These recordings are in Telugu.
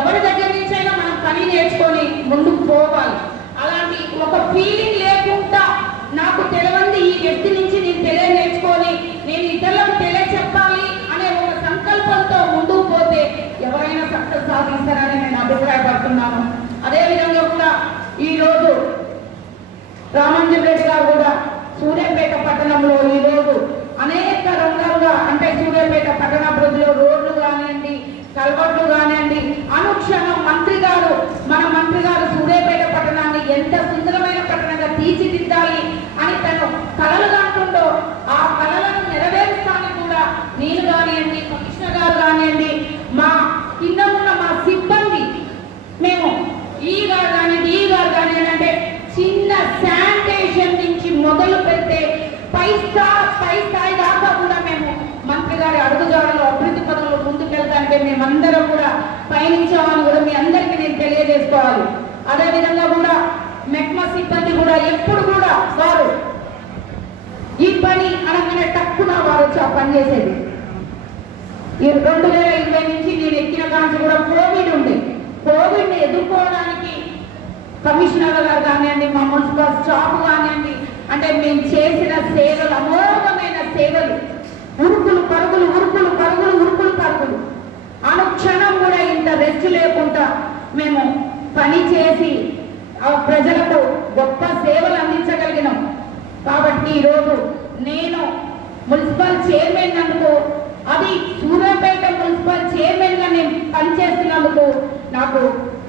ఎవరి దగ్గర నుంచైనా మనం పని నేర్చుకొని ముందుకు పోవాలి. అలాంటి ఒక ఫీలింగ్ లేకుండా నాకు తెలియంది ఈ వ్యక్తి నుంచి నేను నేర్చుకొని నేను ఇతరులకు తెలియచెప్పాలి అనే ఒక సంకల్పంతో ముందుకు పోతే ఎవరైనా సక్సెస్ సాధిస్తారని నేను అభిప్రాయపడుతున్నాను. అదేవిధంగా కూడా ఈరోజు రామంజన్ రెడ్డి గారు కూడా సూర్యాపేట పట్టణంలో ఈరోజు అనేక రంగాలుగా అంటే సూర్యాపేట పట్టణాభివృద్ధిలో రోడ్లు కానివ్వండి, కల్వర్ట్లు కానివ్వండి, అనుక్షణం మన మంత్రి గారు సూర్యాపేట పట్టణాన్ని ఎంత సుందరమైన పట్టణంగా తీర్చిదిద్దాలి అని తను కలలు కంటుండో ఆ కలలను నెరవేరుస్తానికి కూడా నేను కానివ్వండి, కమిషనర్ గారు కానివ్వండి, మా కింద ఉన్న మా సిబ్బంది మేము ఈ గారు కానివ్వండి అంటే చిన్న శానిటేషన్ నుంచి మొదలు పెడితే పై స్థాయి దాకా కూడా మేము మంత్రి గారి అడుగుజాడలో అభివృద్ధి పదంలో ముందుకెళ్తానికి మేమందరం కూడా పయనించామని కూడా మీ అందరికీ నేను తెలియజేసుకోవాలి. అదేవిధంగా కూడా మెక్మా సిబ్బంది కూడా ఎప్పుడు కూడా వారు ఈ పని అనగానే తక్కువ వారు వచ్చి ఆ పని చేసేది. ఈ 2020 నుంచి నేను ఎక్కిన కాంచి కూడా కోవిడ్ని ఎదుర్కోవడానికి కమిషనర్ గారు కానివ్వండి, మా మున్సిపల్ స్టాఫ్ కానివ్వండి, అంటే మేము చేసిన సేవలు అమోఘమైన సేవలు, ఉరుకులు పరుగులు అనుక్షణం కూడా ఇంత రెస్ట్ లేకుండా మేము పని చేసి ఆ ప్రజలకు గొప్ప సేవలు అందించగలిగినాం. కాబట్టి ఈరోజు నేను మున్సిపల్ చైర్మన్ నందుకు, అది సూర్యాపేట మున్సిపల్ చైర్మన్ గా నేను పనిచేస్తున్నందుకు నాకు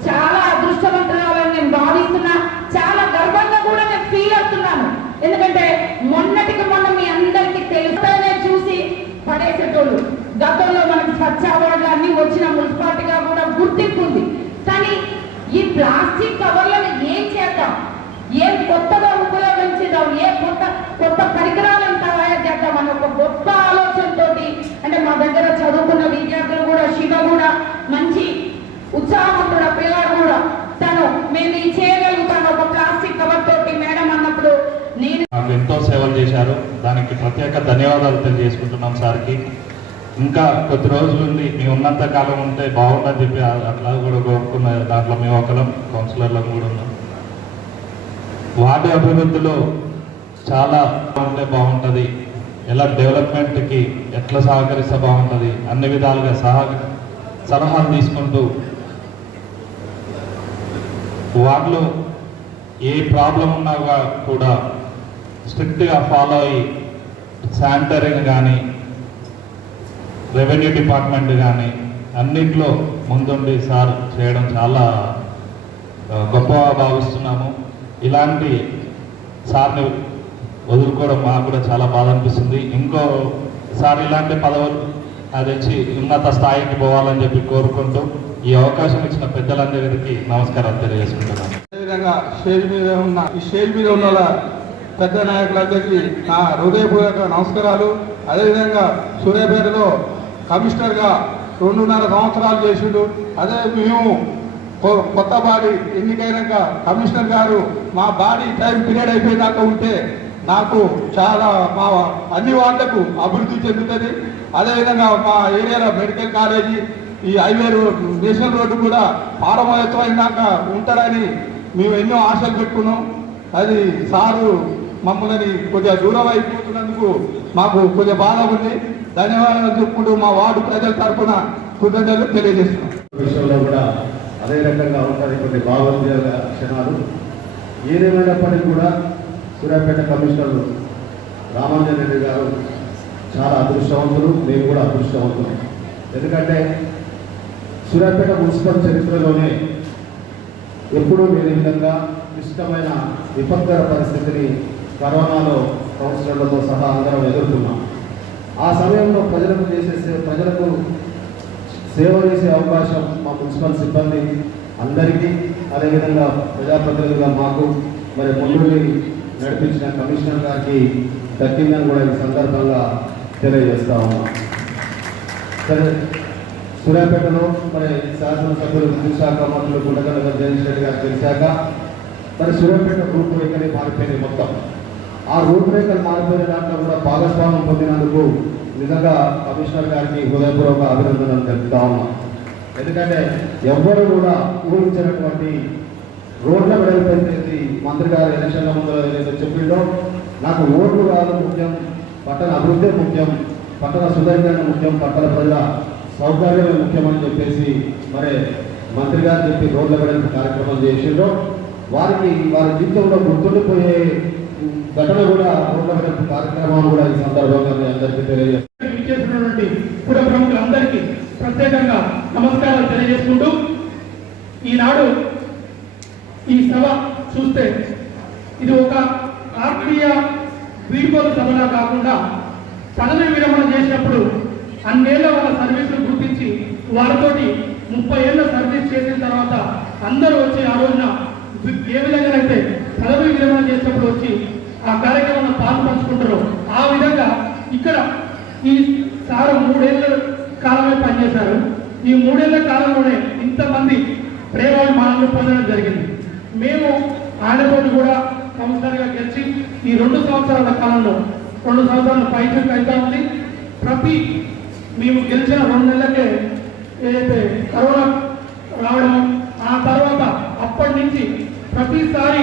చాలా అదృష్టవంతురాలని నేను భావిస్తున్నా. చాలా గర్వంగా కూడా నేను ఫీల్ అవుతున్నాను. ఎందుకంటే మొన్నటికి మొన్న మీ అందరికీ తెలుస్తూనే చూసి పడేసేటోళ్ళు. గతంలో మనకి స్వచ్ఛ అవార్డులు అన్ని వచ్చిన మున్సిపాలిటీగా కూడా గుర్తింపు ఉంది. కానీ ఈ ప్లాస్టిక్ కవర్లను ఏం చేద్దాం, ఏం కొత్తగా ఉపయోగించేద్దాం, ఏ కొత్త పరికరాలను తయారు చేద్దాం అని ఒక గొప్ప ఆలోచనతో అంటే మా దగ్గర చదువుకున్న విద్యార్థులు కూడా శివ కూడా మంచి ఉత్సాహవంతుడు పిల్లలు కూడా తను మేము ఇది చేయగలుగుతాను ఒక ప్లాస్టిక్ కవర్ తోటి మేడం అన్నప్పుడు నేను నాకు ఎంతో సేవలు చేశారు. దానికి ప్రత్యేక ధన్యవాదాలు తెలియజేసుకుంటున్నాం సార్కి. ఇంకా కొద్ది రోజులుండి మీ ఉన్నంత కాలం ఉంటే బాగుంటుందని చెప్పి అట్లా కూడా కోరుకున్న దాంట్లో మేము ఒకరం కౌన్సిలర్లను కూడా ఉన్నాం. వార్డు అభివృద్ధిలో చాలా ఉంటే బాగుంటుంది, ఎలా డెవలప్మెంట్కి ఎట్లా సహకరిస్తే బాగుంటుంది, అన్ని విధాలుగా సలహాలు తీసుకుంటూ వార్డులో ఏ ప్రాబ్లం ఉన్నా కూడా స్ట్రిక్ట్గా ఫాలో అయ్యి శానిటరింగ్ కానీ రెవెన్యూ డిపార్ట్మెంట్ కానీ అన్నింటిలో ముందుండి సార్ చేయడం చాలా గొప్పగా భావిస్తున్నాము. ఇలాంటి సార్ని వదులుకోవడం మాకు కూడా చాలా బాధ అనిపిస్తుంది. ఇంకోసారి ఇలాంటి పదవులు అదించి ఉన్నత స్థాయికి పోవాలని చెప్పి కోరుకుంటూ ఈ అవకాశం ఇచ్చిన పెద్దలందరికీ నమస్కారాలు తెలియజేసుకుంటున్నాను. అదేవిధంగా స్టేజ్ మీద ఉన్న పెద్ద నాయకులందరికీ నా హృదయపూర్వక నమస్కారాలు. అదేవిధంగా సూర్యాపేటలో కమిషనర్గా 2.5 సంవత్సరాలు చేసిండు. అదే మేము కొత్త బాడీ ఎన్నికైనాక కమిషనర్ గారు మా బాడీ టైం పీరియడ్ అయిపోయేదాకా ఉంటే నాకు చాలా మా అన్ని వాళ్లకు అభివృద్ధి చెందుతుంది. అదేవిధంగా మా ఏరియాలో మెడికల్ కాలేజీ, ఈ హైవే రోడ్డు, నేషనల్ రోడ్డు కూడా పారమోత్సవం అయినాక ఉంటాడని మేము ఎన్నో ఆశలు పెట్టుకున్నాం. అది సారు మమ్మల్ని కొద్దిగా దూరం అయిపోతున్నందుకు మాకు కొద్దిగా బాధ ఉంది. ధన్యవాదాలు చెప్పుకుంటూ మా వార్డు ప్రజల తరఫున కృతజ్ఞతలు తెలియజేస్తున్నాం. విషయంలో కూడా అదే రకంగా ఉంటుంది, కొన్ని భావోద్వేగ క్షణాలు. ఏదేమైనప్పటికీ కూడా సూర్యాపేట కమిషనర్ రామంజన్ రెడ్డి గారు చాలా అదృష్టవంతులు, మేము కూడా అదృష్టవంతులు. ఎందుకంటే సూర్యాపేట మున్సిపల్ చరిత్రలోనే ఎప్పుడూ లేని విధంగా క్లిష్టమైన విపత్కర పరిస్థితిని కరోనాలో కౌన్సిలర్లతో సహా అందరం ఎదుర్కొన్నాం. ఆ సమయంలో ప్రజలకు సేవ చేసే అవకాశం మా మున్సిపల్ సిబ్బంది అందరికీ, అదేవిధంగా ప్రజాప్రతినిధులుగా మాకు మరి ముందుని నడిపించిన కమిషనర్ గారికి దక్కిందని కూడా ఈ సందర్భంగా తెలియజేస్తా ఉన్నాం. సరే, సూర్యాపేటలో మరి శాసనసభ్యులు విద్యుత్ శాఖ మంత్రులు గుండగల జగదీష్ రెడ్డి గారు తెలిసాక మరి సూర్యాపేట రూపురేఖలే మారిపోయినాయి మొత్తం. ఆ రూపురేఖలు మారిపోయిన దాంట్లో కూడా భాగస్వామ్యం పొందినందుకు నిజంగా కమిషనర్ గారికి హృదయపూర్వక అభినందనలు తెలుపుతా ఉన్నాం. ఎందుకంటే ఎవ్వరు కూడా ఊహించినటువంటి రోడ్ల వెడల్పేసి మంత్రి గారు ఎలక్షన్ల ముందు ఏదైతే చెప్పిండో నాకు ఓట్లు కాదు ముఖ్యం, పట్టణ అభివృద్ధి ముఖ్యం, పట్టణ సుందరీకరణ ముఖ్యం, పట్టణ ప్రజల సౌకర్యమే ముఖ్యమని చెప్పేసి మరి మంత్రి గారు చెప్పి రోడ్ల వెడల్పు కార్యక్రమం చేసిండ్రో వారి జీవితంలో గుర్తుండిపోయే ఘటన కూడా రోడ్ల వెడల్పు కార్యక్రమాలు కూడా ఈ సందర్భంగా మీ అందరికీ తెలియజేస్తున్నటువంటి పుర ప్రముఖులందరికీ ప్రత్యేకంగా నమస్కారాలు తెలియజేసుకుంటూ ఈనాడు ఈ సభ చూస్తే ఇది ఒక రాష్ట్రీయ వీడ్కోలు సభలా కాకుండా పదవి విరమణ చేసినప్పుడు అన్నేళ్ల వాళ్ళ సర్వీసులు గుర్తించి వాళ్ళతోటి 30 ఏళ్ళ సర్వీస్ చేసిన తర్వాత అందరూ వచ్చి ఆ రోజున ఏ విధంగా అయితే పదవి విరమణ చేసినప్పుడు వచ్చి ఆ కార్యక్రమంలో పాల్పంచుకుంటారో ఆ విధంగా ఇక్కడ ఈ సారు 3 ఏళ్ళ కాలమే పనిచేశారు. ఈ 3 ఏళ్ల కాలంలోనే ఇంతమంది ప్రేమాభిమానాలు పొందడం జరిగింది. మేము ఆయనతో కూడా సంవత్సరాలుగా గెలిచి ఈ 2 సంవత్సరాల కాలంలో 2 సంవత్సరాల పైచూకు అవుతా ఉంది. మేము గెలిచిన 2 నెలలకే ఏదైతే కరోనా రావడం ఆ తర్వాత అప్పటి నుంచి ప్రతిసారి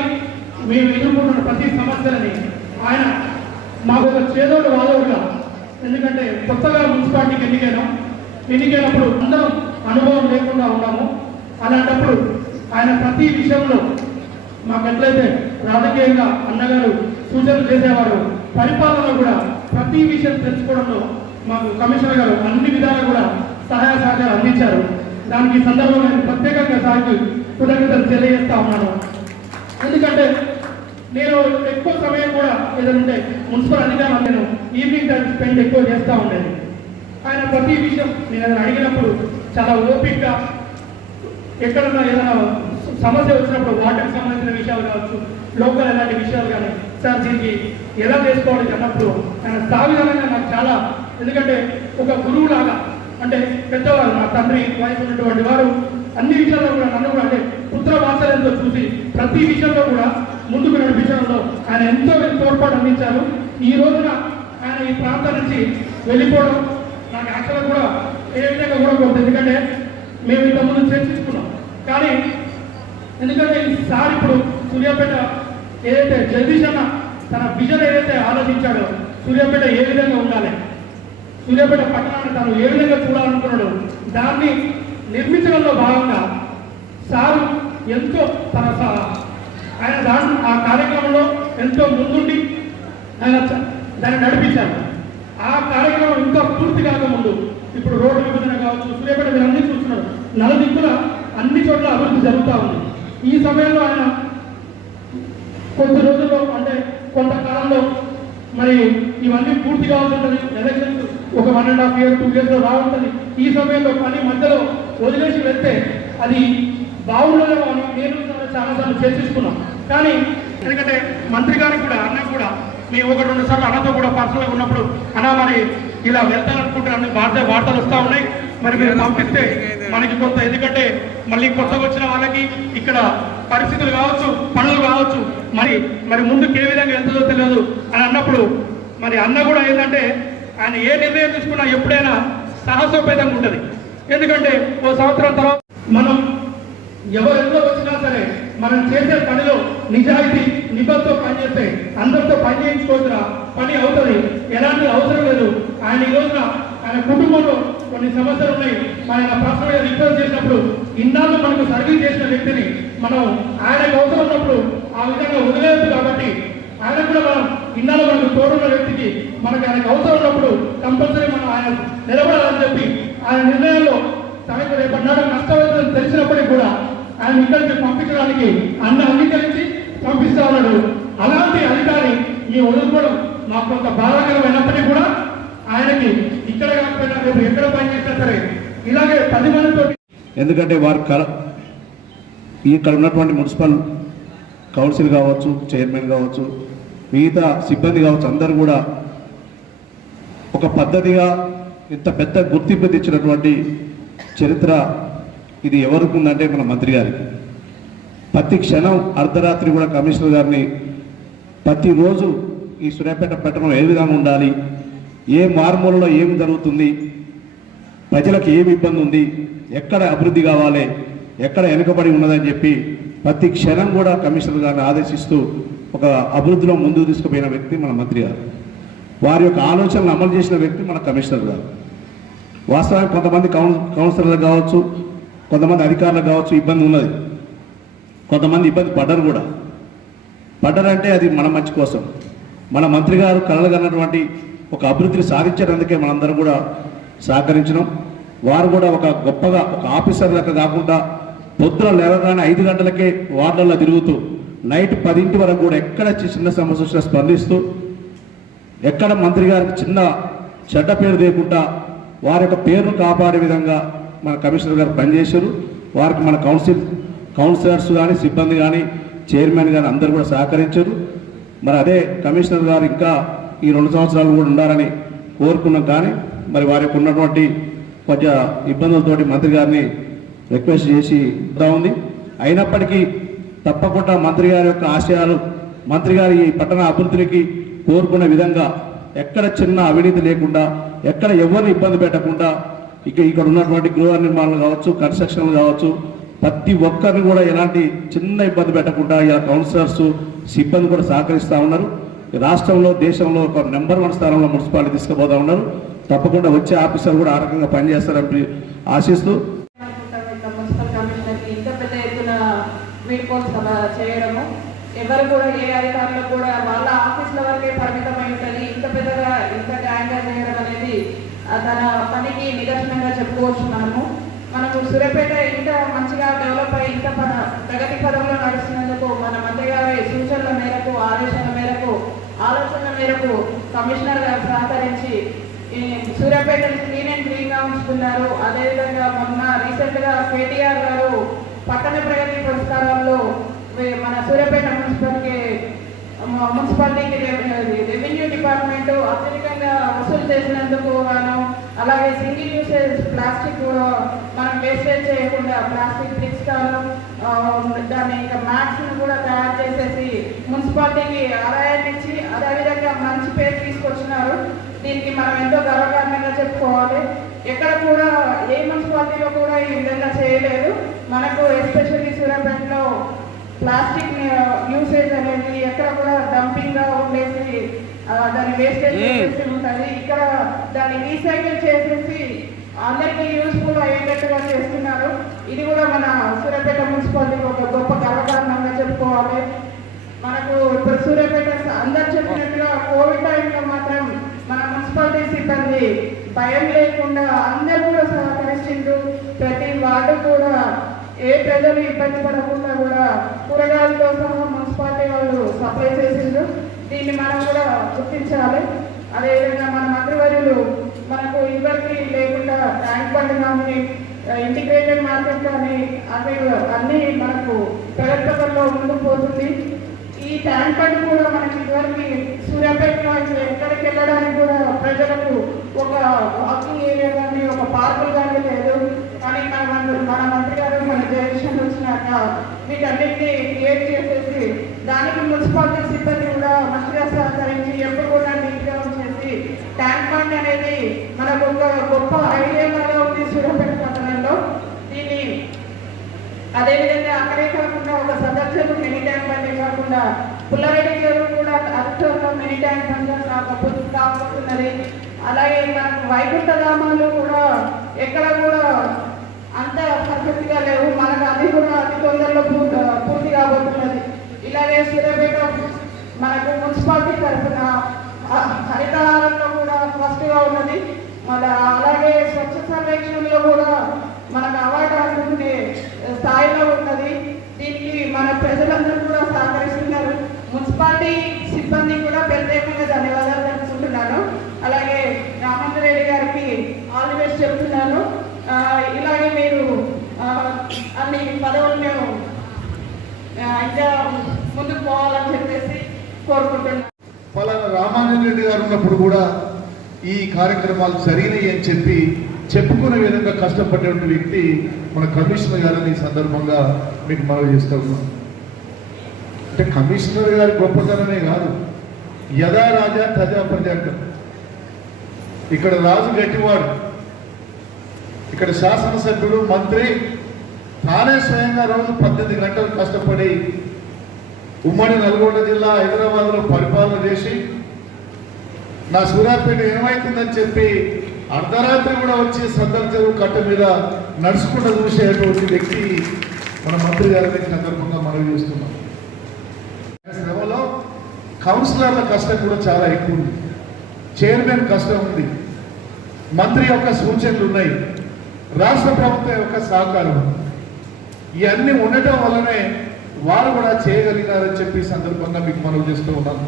మేము ఎదుర్కొంటున్న ప్రతి సమస్యలని ఆయన మాకు ఒక చేదోడు వాదోడుగా, ఎందుకంటే కొత్తగా మున్సిపాలిటీకి ఎన్నికైనప్పుడు అందరం అనుభవం లేకుండా ఉన్నాము. అలాంటప్పుడు ఆయన ప్రతి విషయంలో మాకు ఎట్లయితే రాజకీయంగా అన్నగారు సూచనలు చేసేవారు, పరిపాలనలో కూడా ప్రతి విషయం తెలుసుకోవడంలో మాకు కమిషనర్ గారు అన్ని విధాలా కూడా సహాయ సహకారం అందించారు. దానికి ఈ సందర్భంగా నేను ప్రత్యేకంగా సార్కి కృతజ్ఞతలు తెలియజేస్తా ఉన్నాను. ఎందుకంటే నేను ఎక్కువ సమయం కూడా ఏదంటే మున్సిపల్ అధికారులు నేను ఈవినింగ్ టైం స్పెండ్ ఎక్కువ చేస్తూ ఉండేది. ఆయన ప్రతి విషయం నేను ఏదైనా అడిగినప్పుడు చాలా ఓపికగా, ఎక్కడన్నా ఏదైనా సమస్య వచ్చినప్పుడు వాటికి సంబంధించిన విషయాలు కావచ్చు, లోకల్ ఎలాంటి విషయాలు కానీ సార్ దీనికి ఎలా చేసుకోవాలి అన్నప్పుడు ఆయన సావిధానంగా నాకు చాలా, ఎందుకంటే ఒక గురువు లాగా, అంటే పెద్దవారు నా తండ్రి వయసు ఉన్నటువంటి వారు అన్ని విషయాల్లో కూడా నన్ను కూడా అంటే పుత్ర వాత్సల్యంతో చూసి ప్రతి విషయంలో కూడా ముందుకు నడిపించడంలో ఆయన ఎంతో తోడ్పాటు అందించారు. ఈ రోజున ఆయన ఈ ప్రాంతం నుంచి వెళ్ళిపోవడం నాకు యాక్చువల్గా కూడా ఏ విధంగా కూడా పోతుంది, ఎందుకంటే మేము ఇంతకుముందు చర్చించుకున్నాం. కానీ ఎందుకంటే ఈసారి ఇప్పుడు సూర్యాపేట ఏదైతే జగదీష్ అన్న తన విజన్ ఏదైతే ఆలోచించాడో సూర్యాపేట ఏ విధంగా ఉండాలి, సూర్యాపేట పట్టణాన్ని తను ఏ విధంగా చూడాలనుకున్నాడు, దాన్ని నిర్మించడంలో భాగంగా సారు ఎంతో ఆయన ఆ కార్యక్రమంలో ఎంతో ముందుండి ఆయన దాన్ని నడిపించారు. ఆ కార్యక్రమం ఇంకా పూర్తి కాకముందు ఇప్పుడు రోడ్డు విభజన కావచ్చు, సూర్యాపేట మీరు అన్ని చూస్తున్నారు, నలుదిక్కుల అన్ని చోట్ల అభివృద్ధి జరుగుతూ ఉంది. ఈ సమయంలో ఆయన కొద్ది రోజుల్లో అంటే కొంతకాలంలో మరి ఇవన్నీ పూర్తి కావాల్సి ఉంటుంది. ఎలక్షన్స్ ఒక 1.5 years 2 years రావుంటుంది. ఈ సమయంలో పని మధ్యలో వదిలేసి వెళ్తే అది బాగుండదేమో అని నేను చాలాసార్లు చర్చించుకున్నాం. కానీ ఎందుకంటే మంత్రి గారికి కూడా అన్న కూడా మేము 1-2 సార్లు అన్నతో కూడా పర్సనల్గా ఉన్నప్పుడు అన్న మరి ఇలా వెళ్తాననుకుంటున్నాను, వార్తలు వస్తూ ఉన్నాయి, మరి మీరు పంపిస్తే మనకి కొంత, ఎందుకంటే మళ్ళీ కొత్తగా వచ్చిన వాళ్ళకి ఇక్కడ పరిస్థితులు కావచ్చు, పనులు కావచ్చు, మరి ముందుకు ఏ విధంగా వెళ్తుందో తెలియదు అని అన్నప్పుడు మరి అన్న కూడా ఏంటంటే ఆయన ఏ నిర్ణయం తీసుకున్నా ఎప్పుడైనా సాహసోపేతంగా ఉంటుంది. ఎందుకంటే ఓ సంవత్సరం తర్వాత మనం ఎవరెంతో వచ్చినా సరే మనం చేసే పనిలో నిజాయితీ నిబద్ధతో పనిచేస్తే అందరితో పని చేయించుకోవచ్చురా, పని అవుతుంది, ఎలాంటి అవసరం లేదు. ఆయన ఈ రోజున ఆయన కుటుంబంలో కొన్ని సమస్యలు ఉన్నాయి, ఆయన పర్సనల్గా రిక్వెస్ట్ చేసినప్పుడు ఇన్నాళ్ళు మనకు సర్వీస్ చేసిన వ్యక్తిని మనం ఆయనకు అవసరం ఉన్నప్పుడు ఆ విధంగా వదిలేదు. కాబట్టి ఆయన కూడా మనం ఇన్నాళ్ళు మనకు తోడున్న వ్యక్తికి ఆయనకు అవసరం ఉన్నప్పుడు కంపల్సరీ మనం ఆయన నిలబడాలని చెప్పి ఆయన నిర్ణయంలో తనకు రేపటి నష్టమవుతుందని తెలిసినప్పటికీ కూడా ఆయన ఇక్కడికి పంపించడానికి అన్న అంగీకరించి పంపిస్తా ఉన్నాడు. అలాంటి అధికారి ఈ వదులుకోవడం మాకు కొంత బాధాకరమైనప్పటికీ కూడా ఆయనకి ఇక్కడ కాకపోయినా రేపు ఎక్కడ పనిచేసినా సరే ఇలాగే 10 మందితో, ఎందుకంటే వారు ఇక్కడ ఉన్నటువంటి మున్సిపల్ కౌన్సిల్ కావచ్చు, చైర్మన్ కావచ్చు, మిగతా సిబ్బంది కావచ్చు, అందరూ కూడా ఒక పద్ధతిగా ఇంత పెద్ద గుర్తింపు తెచ్చినటువంటి చరిత్ర ఇది ఎవరికి ఉందంటే మన మంత్రి గారికి. ప్రతి క్షణం అర్ధరాత్రి కూడా కమిషనర్ గారిని ప్రతిరోజు ఈ సూర్యాపేట పట్టణం ఏ విధంగా ఉండాలి, ఏ మార్మూలలో ఏమి జరుగుతుంది, ప్రజలకు ఏమి ఇబ్బంది ఉంది, ఎక్కడ అభివృద్ధి కావాలి, ఎక్కడ వెనుకబడి ఉన్నదని చెప్పి ప్రతి క్షణం కూడా కమిషనర్ గారిని ఆదేశిస్తూ ఒక అభివృద్ధిలో ముందుకు తీసుకుపోయిన వ్యక్తి మన మంత్రి గారు. వారి యొక్క ఆలోచనలు అమలు చేసిన వ్యక్తి మన కమిషనర్ గారు. వాస్తవానికి కొంతమంది కౌన్సిలర్లు కావచ్చు, కొంతమంది అధికారులకు కావచ్చు ఇబ్బంది ఉన్నది, కొంతమంది ఇబ్బంది పడ్డారంటే అది మన మంచి కోసం. మన మంత్రి గారు కలలుగన్నటువంటి ఒక అభివృద్ధిని సాధించడానికే మనందరం కూడా సహకరించడం. వారు కూడా ఒక గొప్పగా ఒక ఆఫీసర్ లెక్క కాకుండా పొద్దున లేవగానే 5 గంటలకే వార్డులలో తిరుగుతూ నైట్ 10 వరకు కూడా ఎక్కడ చిన్న సమస్య వచ్చినా స్పందిస్తూ, ఎక్కడ మంత్రి గారికి చిన్న చెడ్డ పేరు లేకుండా వారి యొక్క పేరును కాపాడే విధంగా మన కమిషనర్ గారు పనిచేశారు. వారికి మన కౌన్సిలర్స్ కానీ, సిబ్బంది కానీ, చైర్మన్ కానీ అందరూ కూడా సహకరించారు. మరి అదే కమిషనర్ గారు ఇంకా ఈ 2 సంవత్సరాలు కూడా ఉండాలని కోరుకున్నాం. కానీ మరి వారికి ఉన్నటువంటి కొంచెం ఇబ్బందులతోటి మంత్రి గారిని రిక్వెస్ట్ చేసి ఉంది. అయినప్పటికీ తప్పకుండా మంత్రి గారి యొక్క ఆశయాలు, మంత్రి గారి ఈ పట్టణ అభివృద్ధికి కోరుకున్న విధంగా ఎక్కడ చిన్న అవినీతి లేకుండా, ఎక్కడ ఎవరిని ఇబ్బంది పెట్టకుండా, ఇక్కడ ఉన్నటువంటి గృహ నిర్మాణాలు కావచ్చు, కన్స్ట్రక్షన్లు కావచ్చు, ప్రతి ఒక్కరిని కూడా ఎలాంటి చిన్న ఇబ్బంది పెట్టకుండా ఇలా కౌన్సిలర్స్, సిబ్బంది కూడా సహకరిస్తూ ఉన్నారు. రాష్ట్రంలో, దేశంలో ఒక నెంబర్ 1 స్థానంలో మున్సిపాలిటీ తీసుకుపోతా ఉన్నారు. తప్పకుండా వచ్చే ఆఫీసర్ కూడా ఆ రకంగా పనిచేస్తారని ఆశిస్తూ మున్సిపల్ కమిషనర్కి ఇంత పెద్ద ఎత్తున వీడ్కోలు సభ చేయడము, ఎవరు కూడా ఏ అధికారులకు కూడా వాళ్ళ ఆఫీసుల వరకే పరిమితమై ఉంటుంది. ఇంత పెద్దగా ఇంత గ్రాండ్గా చేయడం అనేది తన పనికి నిదర్శనంగా చెప్పుకోవచ్చు. మనము సూర్యాపేట ఇంత మంచిగా డెవలప్ అయ్యి ఇంత ప్రగతి పదంలో నడుస్తున్నందుకు మన మంత్రి గారి సూచనల మేరకు, ఆదేశాల మేరకు, ఆలోచనల మేరకు కమిషనర్ గారు సహకరించి సూర్యాపేట క్లీన్ అండ్ గ్రీన్గా ఉంచుతున్నారు. అదేవిధంగా మొన్న రీసెంట్గా కేటీఆర్ గారు పట్టణ ప్రగతి పురస్కారాల్లో మన సూర్యాపేట మున్సిపాలిటీకి రెవెన్యూ డిపార్ట్మెంట్ అత్యధికంగా వసూలు చేసినందుకు గాను, అలాగే సింగిల్ యూసేజ్ ప్లాస్టిక్ కూడా మనం వేస్టేజ్ చేయకుండా ప్లాస్టిక్ బ్రిక్స్ కాను దాన్ని ఇంకా మ్యాట్స్ను కూడా తయారు చేసేసి మున్సిపాలిటీకి ఆదాయాన్ని ఇచ్చి అదేవిధంగా మంచి పేరు తీసుకొచ్చినారు. దీనికి మనం ఎంతో గర్వకారణంగా చెప్పుకోవాలి. ఎక్కడ కూడా ఏ మున్సిపాలిటీలో కూడా ఈ విధంగా చేయలేదు. మనకు ఎస్పెషల్లీ సూర్యాపేటలో ప్లాస్టిక్ యూసేజ్ అనేది ఎక్కడ కూడా డంపింగ్గా ఉండేసి దాన్ని వేస్టేజ్ చేసేసి ఉంటుంది. ఇక్కడ దాన్ని రీసైకిల్ చేసేసి అందరికీ యూస్ఫుల్ అయ్యేటట్టుగా చేస్తున్నారు. ఇది కూడా మన సూర్యాపేట మున్సిపాలిటీకి ఒక గొప్ప గర్వకారణంగా చెప్పుకోవాలి. మనకు ఇప్పుడు సూర్యాపేట అందరు చెప్పినట్టుగా కోవిడ్ టైంలో మాత్రం మన మున్సిపాలిటీ సిబ్బంది భయం లేకుండా అందరూ కూడా సహకరిస్తుండ్రు. ప్రతి వార్డు కూడా ఏ ప్రజలు ఇబ్బంది పడకుండా కూడా కూరగాయలతో సహా మున్సిపాలిటీ వాళ్ళు సప్లై చేసిండ్రు. దీన్ని మనం కూడా గుర్తించాలి. అదేవిధంగా మన మంత్రివర్యులు మనకు ఇవరికి లేకుండా ట్యాంక్ బండ్ కానీ, ఇంటిగ్రేటెడ్ మార్కెట్ కానీ అన్నీ మనకు ప్రగతిలో ముందుకు పోతుంది. ఈ ట్యాంక్ బండ్ కూడా మనకి ఇదివరకు సూర్యాపేటలో ఎక్కడికి వెళ్ళడానికి కూడా ప్రజలకు ఒక వాకింగ్ ఏరియా కానీ, ఒక పార్కులు కానీ లేదు. కానీ మన మంత్రి గారు మన జగన్ వచ్చినాక వీటన్నిటినీ క్రియేట్ చేసేసి దానికి మున్సిపాలిటీ సిబ్బంది కూడా మంచిగా సహకరించి ఎప్పుడు కూడా నీట్గా ఉంచేసి ట్యాంక్ బండ్ అనేది మనకు ఒక గొప్ప ఐడియాగా ఉంది సూర్యాపేట పట్టణంలో. దీన్ని అదేవిధంగా అక్కడే కాకుండా ఒక సదస్సులు మినీ ట్యాంక్ బండే కాకుండా పుల్లారెడ్డి చెరువు కూడా అర్థంలో మినీ ట్యాంక్ బండ్ కాబోతున్నది. అలాగే మనకు వైకుంఠ ధామాలు కూడా ఎక్కడ కూడా అంత పర్ఫెక్ట్గా లేవు. మనకు అది కూడా అతి తొందరలో పూర్తి కాబోతున్నది. ఇలాగే సూర్యాపేట మనకు మున్సిపాలిటీ తరఫున హరితహారంలో కూడా ఫస్ట్గా ఉన్నది. అలాగే స్వచ్ఛ సర్వేక్షణలో కూడా మనకు అవార్డు అందుకునే స్థాయిలో ఉన్నది. దీనికి మన ప్రజలందరూ కూడా సహకరిస్తున్నారు. మున్సిపాలిటీ సిబ్బంది కూడా ప్రత్యేకంగా ధన్యవాదాలు తెలుపుకుంటున్నాను. అలాగే రామేంద్ర రెడ్డి గారికి ఆల్ ది బెస్ట్ చెప్తున్నాను. ఇలాగే మీరు అన్ని పదవులను ఇంకా ముందుకు పోవాలని చెప్పేసి కోరుకుంటున్నాను. ఫలానా రామానంద రెడ్డి గారు ఉన్నప్పుడు కూడా ఈ కార్యక్రమాలు సరైనవి అని చెప్పి చెప్పుకునే విధంగా కష్టపడేటువంటి వ్యక్తి మన కమిషనర్ గారిని ఈ సందర్భంగా మీకు మనవి చేస్తూ ఉన్నాం. అంటే కమిషనర్ గారి గొప్పతనమే కాదు, యథా రాజా తజా ప్రజా. ఇక్కడ రాజు గట్టివాడు, ఇక్కడ శాసనసభ్యుడు మంత్రి తానే స్వయంగా రోజు 18 గంటలు కష్టపడి ఉమ్మడి నల్గొండ జిల్లా హైదరాబాద్లో పరిపాలన చేసి నా సూర్యాపేట ఏమైతుందని చెప్పి అర్ధరాత్రి కూడా వచ్చి సద్దర్ చెరువు కట్ట మీద నడుచుకుంటూ చూసేటువంటి వ్యక్తి మన మంత్రి గారిని సందర్భంగా మనం చూస్తున్నాం. శ్రమలో కౌన్సిలర్ల కష్టం కూడా చాలా ఎక్కువ ఉంది, చైర్మన్ కష్టం ఉంది, మంత్రి యొక్క సూచనలు ఉన్నాయి, రాష్ట్ర ప్రభుత్వం యొక్క సహకారం, ఇవన్నీ ఉండటం వల్లనే వారు కూడా చేయగలిగినారని చెప్పి సందర్భంగా మీకు మనం చేస్తూ ఉన్నాను.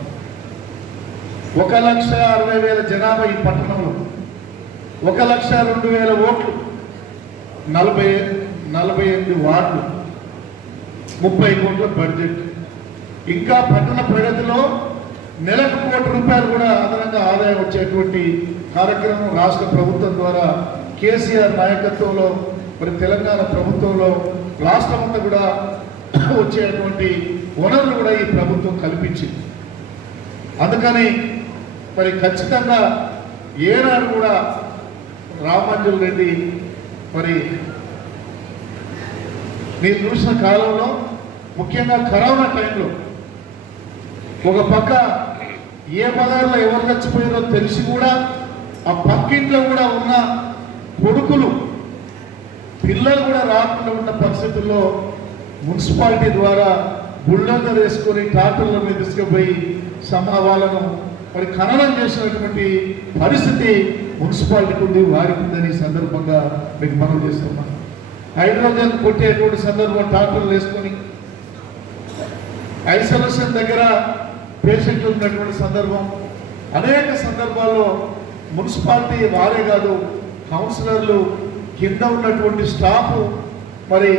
1,60,000 జనాభా ఈ పట్టణంలో, 1,02,000 ఓట్లు, 48 వార్డులు, 30 కోట్ల బడ్జెట్, ఇంకా పట్టణ ప్రగతిలో నెలకు ₹1 కూడా అదనంగా ఆదాయం వచ్చేటువంటి కార్యక్రమం రాష్ట్ర ప్రభుత్వం ద్వారా కేసీఆర్ నాయకత్వంలో మరి తెలంగాణ ప్రభుత్వంలో రాష్ట్రమంతా కూడా వచ్చేటువంటి వనరులు కూడా ఈ ప్రభుత్వం కల్పించింది. అందుకని మరి ఖచ్చితంగా ఏనాడు కూడా రామాంజల్ రెడ్డి మరి నేను చూసిన కాలంలో ముఖ్యంగా కరోనా టైంలో ఒక పక్క ఏ బజార్లో ఎవరు చచ్చిపోయారో తెలిసి కూడా ఆ పక్కింట్లో కూడా ఉన్న కొడుకులు పిల్లలు కూడా రాకుండా ఉన్న పరిస్థితుల్లో మున్సిపాలిటీ ద్వారా బుల్డోజర్ వేసుకొని ట్రాక్టర్ల మీద తీసుకుపోయి వాళ్ళను మరి ఖననం చేసినటువంటి పరిస్థితి మున్సిపాలిటీకి ఉంది, వారికి ఉందని సందర్భంగా మీకు మనం చేస్తున్నాం. హైడ్రోజన్ కొట్టేటువంటి సందర్భం ట్రాక్టర్లు వేసుకొని ఐసోలేషన్ దగ్గర పేషెంట్లు ఉన్నటువంటి సందర్భం, అనేక సందర్భాల్లో మున్సిపాలిటీ వారే కాదు కౌన్సిలర్లు కింద ఉన్నటువంటి స్టాఫ్ మరి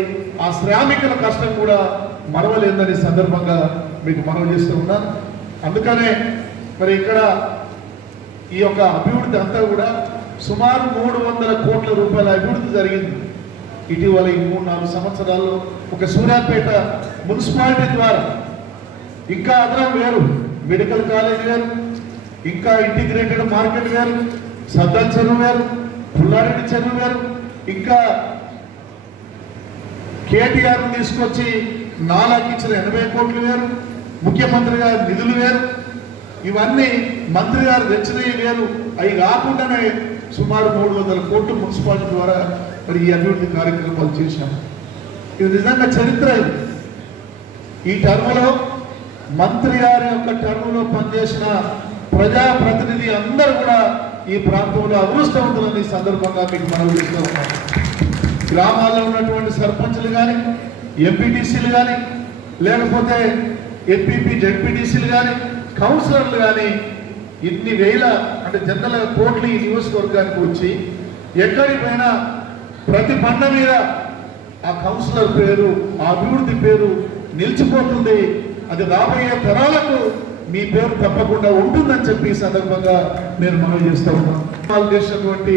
ఆ శ్రామికుల కష్టం కూడా మరవలేదని సందర్భంగా మీకు మనవి చేస్తూ ఉన్నాను. అందుకనే మరి ఇక్కడ ఈ యొక్క అభివృద్ధి అంతా కూడా సుమారు 300 కోట్ల రూపాయల అభివృద్ధి జరిగింది ఇటీవల ఈ 3-4 సంవత్సరాల్లో ఒక సూర్యాపేట మున్సిపాలిటీ ద్వారా. ఇంకా అదనం వేరు, మెడికల్ కాలేజ్ వేరు, ఇంకా ఇంటిగ్రేటెడ్ మార్కెట్ వేరు, సద్దల్ చెరువు వేరు, పుల్లారెడ్డి చెరువు వేరు, ఇంకా కేటీఆర్ తీసుకొచ్చి నాలాకి ఇచ్చిన 80 కోట్లు వేరు, ముఖ్యమంత్రి గారి నిధులు వేరు, ఇవన్నీ మంత్రి గారు తెచ్చినవి వేరు. అవి కాకుండానే సుమారు 300 కోట్లు మున్సిపాలిటీ ద్వారా మరి ఈ అభివృద్ధి కార్యక్రమాలు చేశాం. ఇది నిజంగా చరిత్ర. ఈ టర్మ్లో మంత్రి గారి యొక్క టర్మ్లో పనిచేసిన ప్రజాప్రతినిధి అందరూ కూడా ఈ ప్రాంతంలో అదృష్టవంతులని సందర్భంగా మీకు మనం చేస్తూ ఉన్నాం. గ్రామాల్లో ఉన్నటువంటి సర్పంచ్లు కానీ, ఎంపీటీసీలు కానీ, లేకపోతే ఎంపీపీ జెడ్పీటీసీలు కానీ, కౌన్సిలర్లు కానీ ఇన్ని వేల అంటే జనరల్ కోట్లు ఈ నియోజకవర్గానికి వచ్చి ఎక్కడికి పోయినా ప్రతి పంట మీద ఆ కౌన్సిలర్ పేరు, ఆ అభివృద్ధి పేరు నిలిచిపోతుంది. అది రాబోయే తరాలకు మీ పేరు తప్పకుండా ఉంటుందని చెప్పి ఈ సందర్భంగా నేను మనవి చేస్తూ ఉన్నాను. వాళ్ళు చేసినటువంటి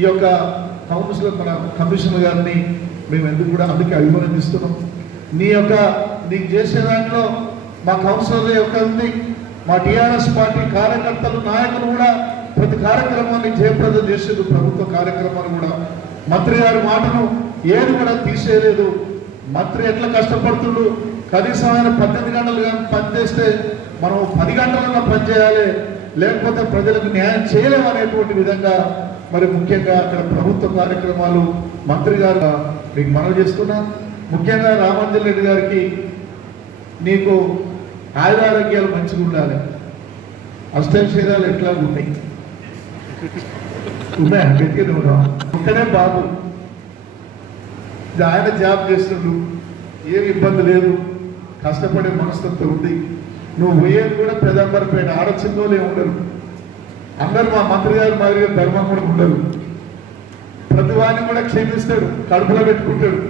ఈ యొక్క కౌన్సిలర్ మన కమిషనర్ గారిని మేము ఎందుకు కూడా అందుకే అభినందిస్తున్నాం. నీకు చేసే దాంట్లో మా కౌన్సిలర్ యొక్క ఉంది, మా టీఆర్ఎస్ పార్టీ కార్యకర్తలు నాయకులు కూడా ప్రతి కార్యక్రమాన్ని జయప్రదం చేసేది, ప్రభుత్వ కార్యక్రమాలు కూడా మంత్రి గారి మాటను ఏది కూడా తీసేయలేదు. మంత్రి ఎట్లా కష్టపడుతుండు, కనీసం ఆయన 18 గంటలు పనిచేస్తే మనం 10 గంటలన్నా పనిచేయాలి, లేకపోతే ప్రజలకు న్యాయం చేయలేమనేటువంటి విధంగా మరి ముఖ్యంగా అక్కడ ప్రభుత్వ కార్యక్రమాలు మంత్రి గారు మీకు మనవి చేస్తున్నా. ముఖ్యంగా రామాంజల్ రెడ్డి గారికి నీకు ఆయురారోగ్యాలు మంచిగా ఉండాలి. అష్టైశ్వర్యాలు ఎట్లా ఉన్నాయి ఒక్కడే బాబు, ఆయన జాబ్ చేస్తుండు, ఏమి ఇబ్బంది లేదు, కష్టపడే మనస్తత్వం ఉంది. నువ్వు పోయేది కూడా పెదంబరపేట, ఆడచిన్నోళ్ళే ఉండరు, అందరూ మా మంత్రి గారు మాదిరిగా ధర్మం కూడా ఉండరు. ప్రతి వాడిని కూడా క్షమిస్తాడు, కడుపులో పెట్టుకుంటాడు.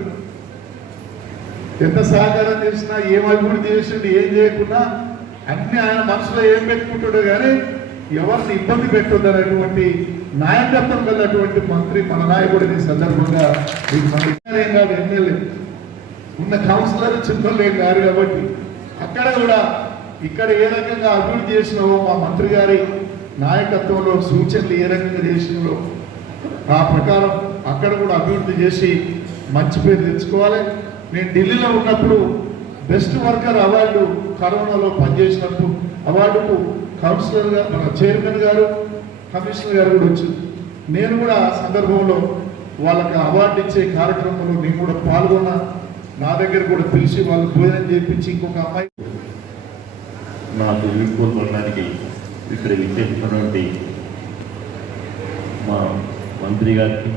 ఎంత సహకారం చేసినా, ఏం అభివృద్ధి చేసిండు, ఏం చేయకున్నా అన్ని ఆయన మనసులో ఏం పెట్టుకుంటాడు కానీ ఎవరిని ఇబ్బంది పెట్టొద్దు అనేటువంటి నాయకత్వం కలిగినటువంటి మంత్రి మన నాయకుడిని సందర్భంగా ఏం కాదు, ఎమ్మెల్యే ఉన్న కౌన్సిలర్ చిన్నోళ్ళు ఏం కాదు. కాబట్టి అక్కడ కూడా ఇక్కడ ఏ రకంగా అభివృద్ధి చేసినావో మా మంత్రి గారి నాయకత్వంలో సూచనలు ఏ రకంగా చేసినావో ఆ ప్రకారం అక్కడ కూడా అభివృద్ధి చేసి మంచి పేరు తెచ్చుకోవాలి. నేను ఢిల్లీలో ఉన్నప్పుడు బెస్ట్ వర్కర్ అవార్డు కరోనాలో పనిచేసినప్పుడు అవార్డుకు కౌన్సిలర్గా మన చైర్మన్ గారు కమిషనర్ గారు కూడా వచ్చింది. నేను కూడా ఆ సందర్భంలో వాళ్ళకి అవార్డు ఇచ్చే కార్యక్రమంలో నేను కూడా పాల్గొన్నా. నా దగ్గర కూడా పిలిచి వాళ్ళు భోజనం చేయించి ఇంకొక అమ్మాయి నాకు వీడ్కోల్పడడానికి ఇక్కడ విచ్చేసినటువంటి మా మంత్రి గారికి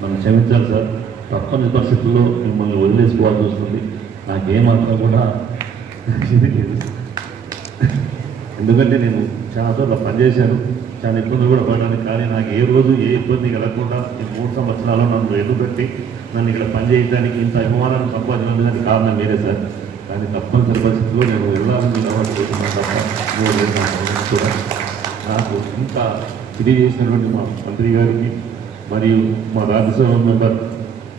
మనం క్షమించాలి సార్. తప్పని పరిస్థితుల్లో మిమ్మల్ని వదిలేసుకోవాల్సి వస్తుంది. నాకేమాత్రం కూడా ఇది లేదు, ఎందుకంటే నేను చాలా చోట్ల పనిచేశాను, చాలా ఇబ్బందులు కూడా పడ్డాను. కానీ నాకు ఏ రోజు ఏ ఇబ్బంది కలగకుండా ఈ 3 సంవత్సరాలు నన్ను ఎదుగుపెట్టి నన్ను ఇక్కడ పనిచేయడానికి ఇంత అభిమానాన్ని సంపాదించడానికి కారణం మీరే సార్. కానీ తప్పనిసరి పరిస్థితుల్లో నేను వెళ్ళాలని అలవాటు చేస్తున్నాను తప్ప కూడా నాకు ఇంకా ఇది చేసినటువంటి మా మంత్రి గారికి మరియు మా రాజ్యసభ మెంబర్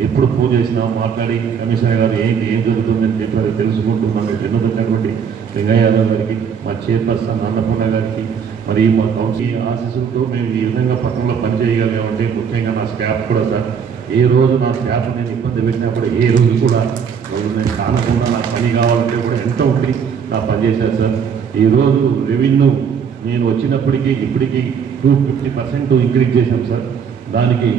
ఎప్పుడు ఫోన్ చేసినా మాట్లాడి కమిషనర్ గారు ఏం జరుగుతుందని చెప్పారు తెలుసుకుంటూ నన్ను ఎన్నుకున్నటువంటి వెంకయ్య యాదవ్ గారికి, మా చైర్పర్సన్ అన్నపూర్ణ గారికి, మరి మా కౌన్సిల్ ఆశీస్సులతో మేము ఈ విధంగా పట్టణంలో పనిచేయగలిగామంటే ముఖ్యంగా నా స్టాఫ్ కూడా సార్. ఏ రోజు నా స్టాఫ్ నేను ఇబ్బంది పెట్టినప్పుడు ఏ రోజు కూడా నేను కానకుండా నాకు పని కావాలంటే కూడా ఎంతో ఉండి నా పని చేశారు సార్. ఈరోజు రెవెన్యూ నేను వచ్చినప్పటికీ ఇప్పటికీ 250% ఇంక్రీజ్ చేశాం సార్. దానికి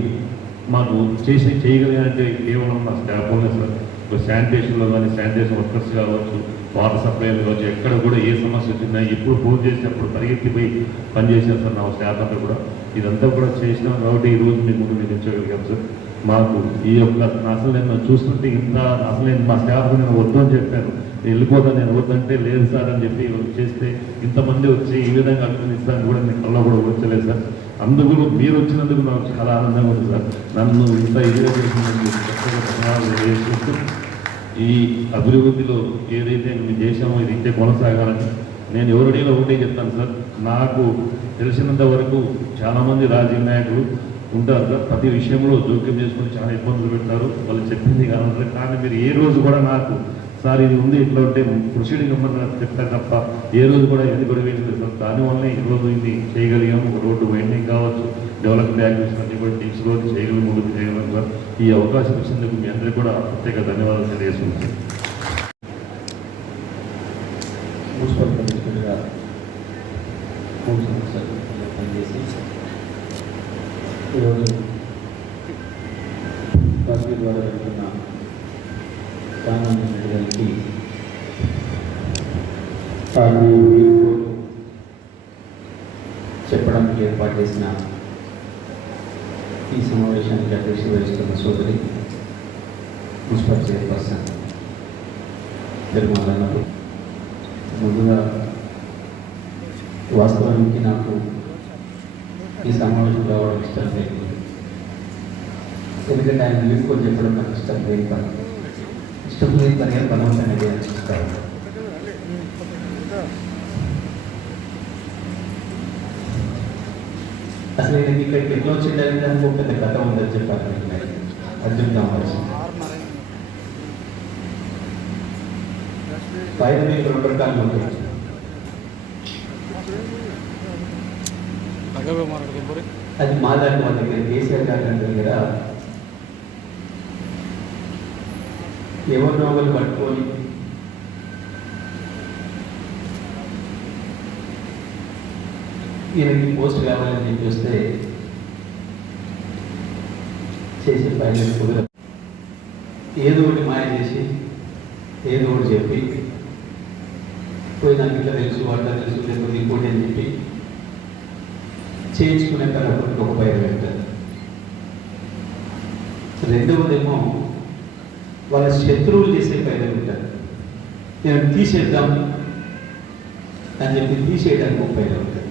మాకు చేయగలిగానంటే కేవలం నా స్టాఫ్ ఉన్నాయి సార్. ఇప్పుడు శానిటేషన్లో కానీ శానిటేషన్ వర్కర్స్ కావచ్చు, వాటర్ సప్లైలు కావచ్చు, ఎక్కడ కూడా ఏ సమస్య వచ్చినా ఎప్పుడు ఫోన్ చేసినప్పుడు పరిగెత్తిపోయి పనిచేశారు సార్ నా స్టాఫ్ అంతా కూడా. ఇదంతా కూడా చేసినాం కాబట్టి ఈరోజు మీ ముందు నిలిచగలిగాం సార్. మాకు ఈ యొక్క అసలు నేను చూస్తుంటే అసలు నేను మా స్టాఫ్ నేను వద్దు అని చెప్పాను, వెళ్ళిపోతాను నేను వద్దంటే లేదు సార్ అని చెప్పి చేస్తే ఇంతమంది వచ్చి ఈ విధంగా అభినందిస్తాను కూడా నేను కళ్ళ కూడా వచ్చలేదు సార్. అందుకు మీరు వచ్చినందుకు నాకు చాలా ఆనందంగా ఉంది సార్. నన్ను ఇంత ఇదిగా చేసినందుకు చేసుకుంటూ ఈ అభివృద్ధిలో ఏదైతే మేము చేసామో ఇది ఇంతే కొనసాగాలని నేను ఎవరిడీలో ఒకటే చెప్తాను సార్. నాకు తెలిసినంత వరకు చాలామంది రాజకీయ నాయకులు ఉంటారు సార్, ప్రతి విషయంలో జోక్యం చేసుకొని చాలా ఇబ్బందులు పెడతారు, వాళ్ళు చెప్పింది కావాలి. కానీ మీరు ఏ రోజు కూడా నాకు సార్ ఇది ఉంది ఇట్లా ఉంటే ప్రొసీడింగ్ నెంబర్ నాకు చెప్తారు తప్ప ఏ రోజు కూడా ఇది కూడా వేయలేదు సార్. దానివల్లనే ఈరోజు ఇది చేయగలిగాము. రోడ్డు వైండింగ్ కావచ్చు, డెవలప్మెంట్ యాక్టివిటీస్ అన్ని కూడా టీమ్స్ రోజు చేయగలిగి ముందుకు చేయగలం సార్. ఈ అవకాశం ఇచ్చినందుకు మీ అందరికీ కూడా ప్రత్యేక ధన్యవాదాలు తెలియజేస్తున్నాను. మున్సిపల్ కమిషనర్గా 3 సంవత్సరాలు పనిచేసి ఈరోజు కాశ్మీర్ ద్వారా వెళ్తున్న సామాన్య గారికి చెప్పడానికి ఏర్పాటు చేసిన ఈ సమావేశానికి అధ్యక్షత వహిస్తున్న సోదరి మున్సిపల్ చైర్పర్సన్ తిరుమలన్నకు ముందుగా వాస్తవానికి నాకు ఈ సమావేశం రావడం ఇష్టం లేదు, ఎందుకంటే ఆయన నిలుపుకొని చెప్పడం నాకు ఇష్టం లేని పని పనవసం అనేది అనిపిస్తారు. అసలు నేను ఇక్కడికి ఎట్లా వచ్చిందని దానికి ఒక పెద్ద కథ ఉందని చెప్పాను. అర్జున్ కావచ్చు పైన 2 రకాలు ఉంటాయి. అది మా దాని వాళ్ళ దగ్గర కేసీఆర్ గారి దగ్గర ఎవరినో ఒకరు పట్టుకొని ఈయనకి పోస్ట్ కావాలని చెప్పి వస్తే చేసే పైన కుదరదు. ఏదో ఒకటి మాయ చేసి ఏదో ఒకటి చెప్పి పోయి నాకు ఇట్లా తెలుసు అట్లా తెలుసు లేకపోతే ఇంకోటి అని చెప్పి చేయించుకునే కాబట్టి ఒక పైన పెడతారు. రెండవదేమో వాళ్ళ శత్రువులు చేసే పైన ఉంటారు. నేను తీసేద్దాం అని చెప్పి తీసేయడానికి ఒక పైన ఉంటారు.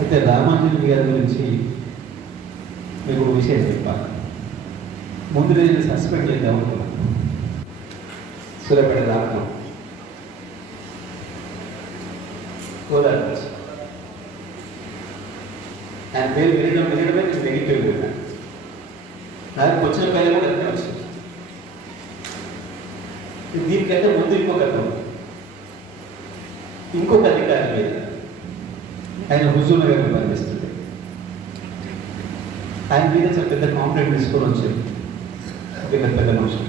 అయితే రామాంజన్ గారి గురించి మీకు ఒక విషయం చెప్పాలి. ముందు నేను సస్పెండ్ చేద్దాం అనుకున్నాను. సూర్యాపేట రావడం గోదావరి ఆయన పేరు వినడమే నేను నెగిటివ్ విన్నాను. నాకు వచ్చిన పైన కూడా అదే వచ్చింది. దీనికైతే ముందు ఇంకొక అధికారి లేదు ఆయన హుజూర్ నగర్లో పనిచేస్తుంది. ఆయన మీద చాలా పెద్ద కాంప్లైంట్ తీసుకొని వచ్చారు పెద్ద మనుషులు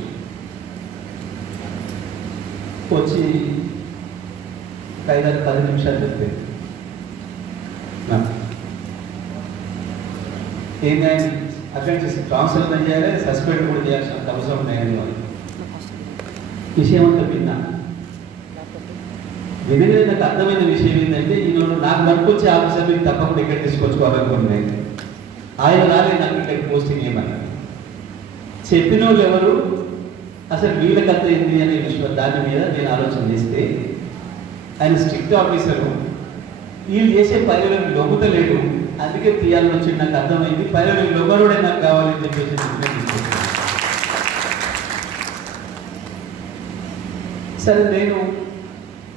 వచ్చి 5-10 నిమిషాలు చెప్పారు. ఏంటి ఆయన అక్కడి నుంచి ట్రాన్స్ఫర్ చేయాలి, సస్పెండ్ కూడా చేయాల్సిన అవసరం ఉన్నాయని వాళ్ళు విషయం అంతా విన్నా. వినగానే నాకు అర్థమైన విషయం ఏంటంటే ఈయన నాకు పట్టుకొచ్చే ఆఫీసర్ మీకు తప్పకుండా ఇక్కడ తీసుకొచ్చుకోవాలనుకున్నాయి. ఆయన రాలే నాకు ఇక్కడ పోస్టింగ్ ఏమన్నారు. చెప్పిన వాళ్ళు ఎవరు, అసలు వీళ్ళకంత ఏంది అనే విషయం దాని మీద నేను ఆలోచన చేస్తే ఆయన స్ట్రిక్ట్ ఆఫీసరు, వీళ్ళు చేసే పైరులకు లొంగుతలేడు, అందుకే తీయాలని వచ్చి నాకు అర్థమైంది. పైరులకు లొంగరుడే నాకు కావాలని చెప్పేసి సరే నేను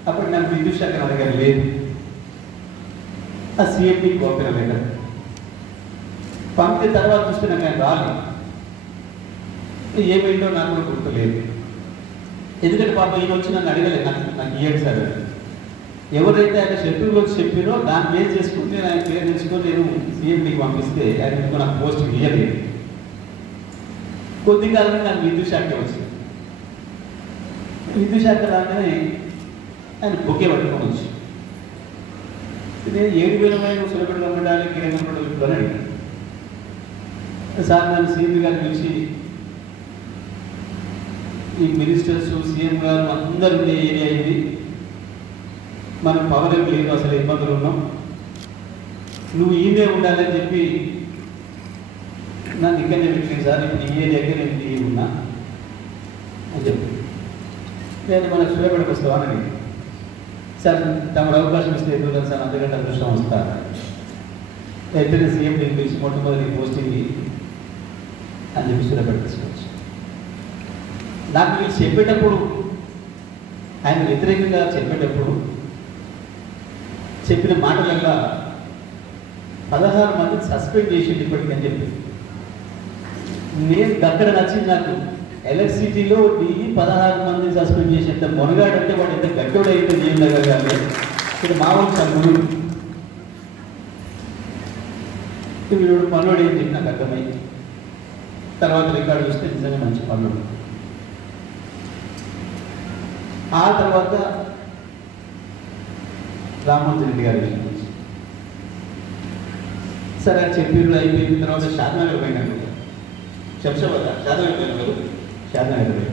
అప్పుడు నాకు విద్యుత్ శాఖ అడగారు లేదు, ఆ సిఎండి పంపిన లెటర్ పంపిన తర్వాత చూస్తే నాకు ఆయన రాలేదు. ఏమైందో నాకు కూడా గుర్తులేదు. ఎందుకంటే పాప ఈయన వచ్చి నన్ను అడగలేదు, నాకు ఇయ్యండి సార్. ఎవరైతే ఆయన శత్రువులు వచ్చి చెప్పినో దాన్ని బేస్ చేసుకుని నేను ఆయన పేరు తెలుసుకొని నేను సీఎండికి పంపిస్తే ఆయన నాకు పోస్ట్ ఇయ్యలేదు. కొద్ది కాలంలో నాకు విద్యుత్ శాఖ వచ్చింది. విద్యుత్ శాఖ రాగానే ఆయన బొకే పట్టుకొని వచ్చి నేను 7,000 సులభ గమ్మడానికి కిరణ్ అడిగాను. సార్ నన్ను సీఎం గారు పిలిచి ఈ మినిస్టర్స్ సీఎం గారు అందరూ ఉండే ఏరియా ఇది, మనం పవర్ లేదు, అసలు ఇబ్బందులు ఉన్నాం, నువ్వు ఈయనే ఉండాలని చెప్పి నన్ను ఇక్కడనే పెట్టింది సార్. ఇప్పుడు ఈ ఏరియాకే నేను దిగి ఉన్నా అని చెప్పి నేను మన సూర్యాపేటకు వస్తావని అడిగి, సార్ తమకు అవకాశం ఇస్తే ఎదురు సార్, అంతకంటే అదృష్టం వస్తా ఎప్పుడైతే సీఎం నేను పిలిచి మొట్టమొదటి పోస్టింగ్ అని చెప్పి సూర్యాపేట తీసుకోవచ్చు. నాకు వీళ్ళు చెప్పేటప్పుడు ఆయన వ్యతిరేకంగా చెప్పేటప్పుడు చెప్పిన మాటలల్లా 16 మందిని సస్పెండ్ చేసింది ఇప్పటికని చెప్పి నేను అక్కడ నచ్చింది. నాకు ఎలక్ట్రిసిటీలో దిగి 16 మందిని సస్పెండ్ చేసేంత మొనగాడంటే వాడు ఎంత గట్టోడు అయితే చేయగలగాలి. ఇక్కడ మామూలు చదువు వీడు పనుడు ఏం చెప్పి నాకు అర్థమైంది. తర్వాత రికార్డు చూస్తే నిజంగా మంచి పనుడు. ఆ తర్వాత రామ్మోహన్ రెడ్డి గారి విషయం సరే చెప్పిళ్ళు అయిపోయిన తర్వాత షాద్నగర్ పోయినాను. శంషాబాద్ షాద్నగర్ పోయినారు, షాద్నగర్ పోయి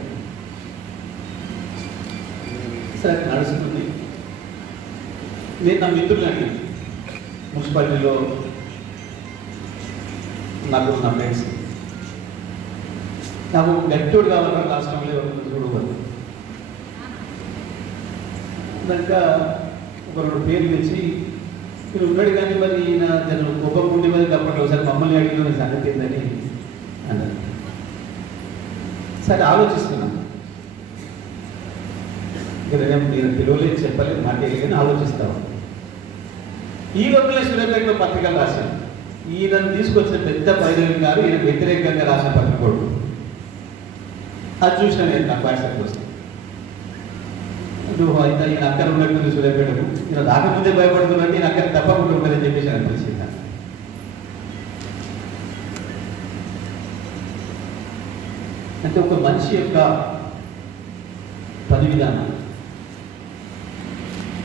సరే నడుస్తుంది. నేను నా మిత్రులని మున్సిపాలిటీలో నాకు నా ఫ్రెండ్స్ నాకు గట్టోడు కావాలని రాష్ట్రంలో చూడకూడదు. దాకా ఒక 2 పేర్లు తెచ్చి మీరు ఉన్నాడు కానీ మరి ఈయన జనం కోపం ఉండి మరి అప్పట్లో ఒకసారి మమ్మల్ని అడిగిన సంగతి ఏందని అన్నారు. సరే ఆలోచిస్తున్నాను, ఇక్కడ నేను పిలువలేదు చెప్పలేదు మాట్లాడలేదు కానీ ఆలోచిస్తాను. ఈ లోపలే సూర్యాపేటలో పత్రికలు రాశాను. ఈయనను తీసుకొచ్చిన పెద్ద పైరవి గారు ఈయన వ్యతిరేకంగా రాసిన పత్రికోడు అది చూసిన నేను నాకు వాట్సాప్కి వస్తాను. నువ్వు అయితే ఈయన అక్కడ ఉన్నట్టుంది సూర్యాపేటకు, ఈయన రాకముందే భయపడుతున్నట్టు ఈయన అక్కడ తప్పకుండా ఉంటుందని చెప్పేసి అనిపించింది. అంటే ఒక మనిషి యొక్క పని విధానం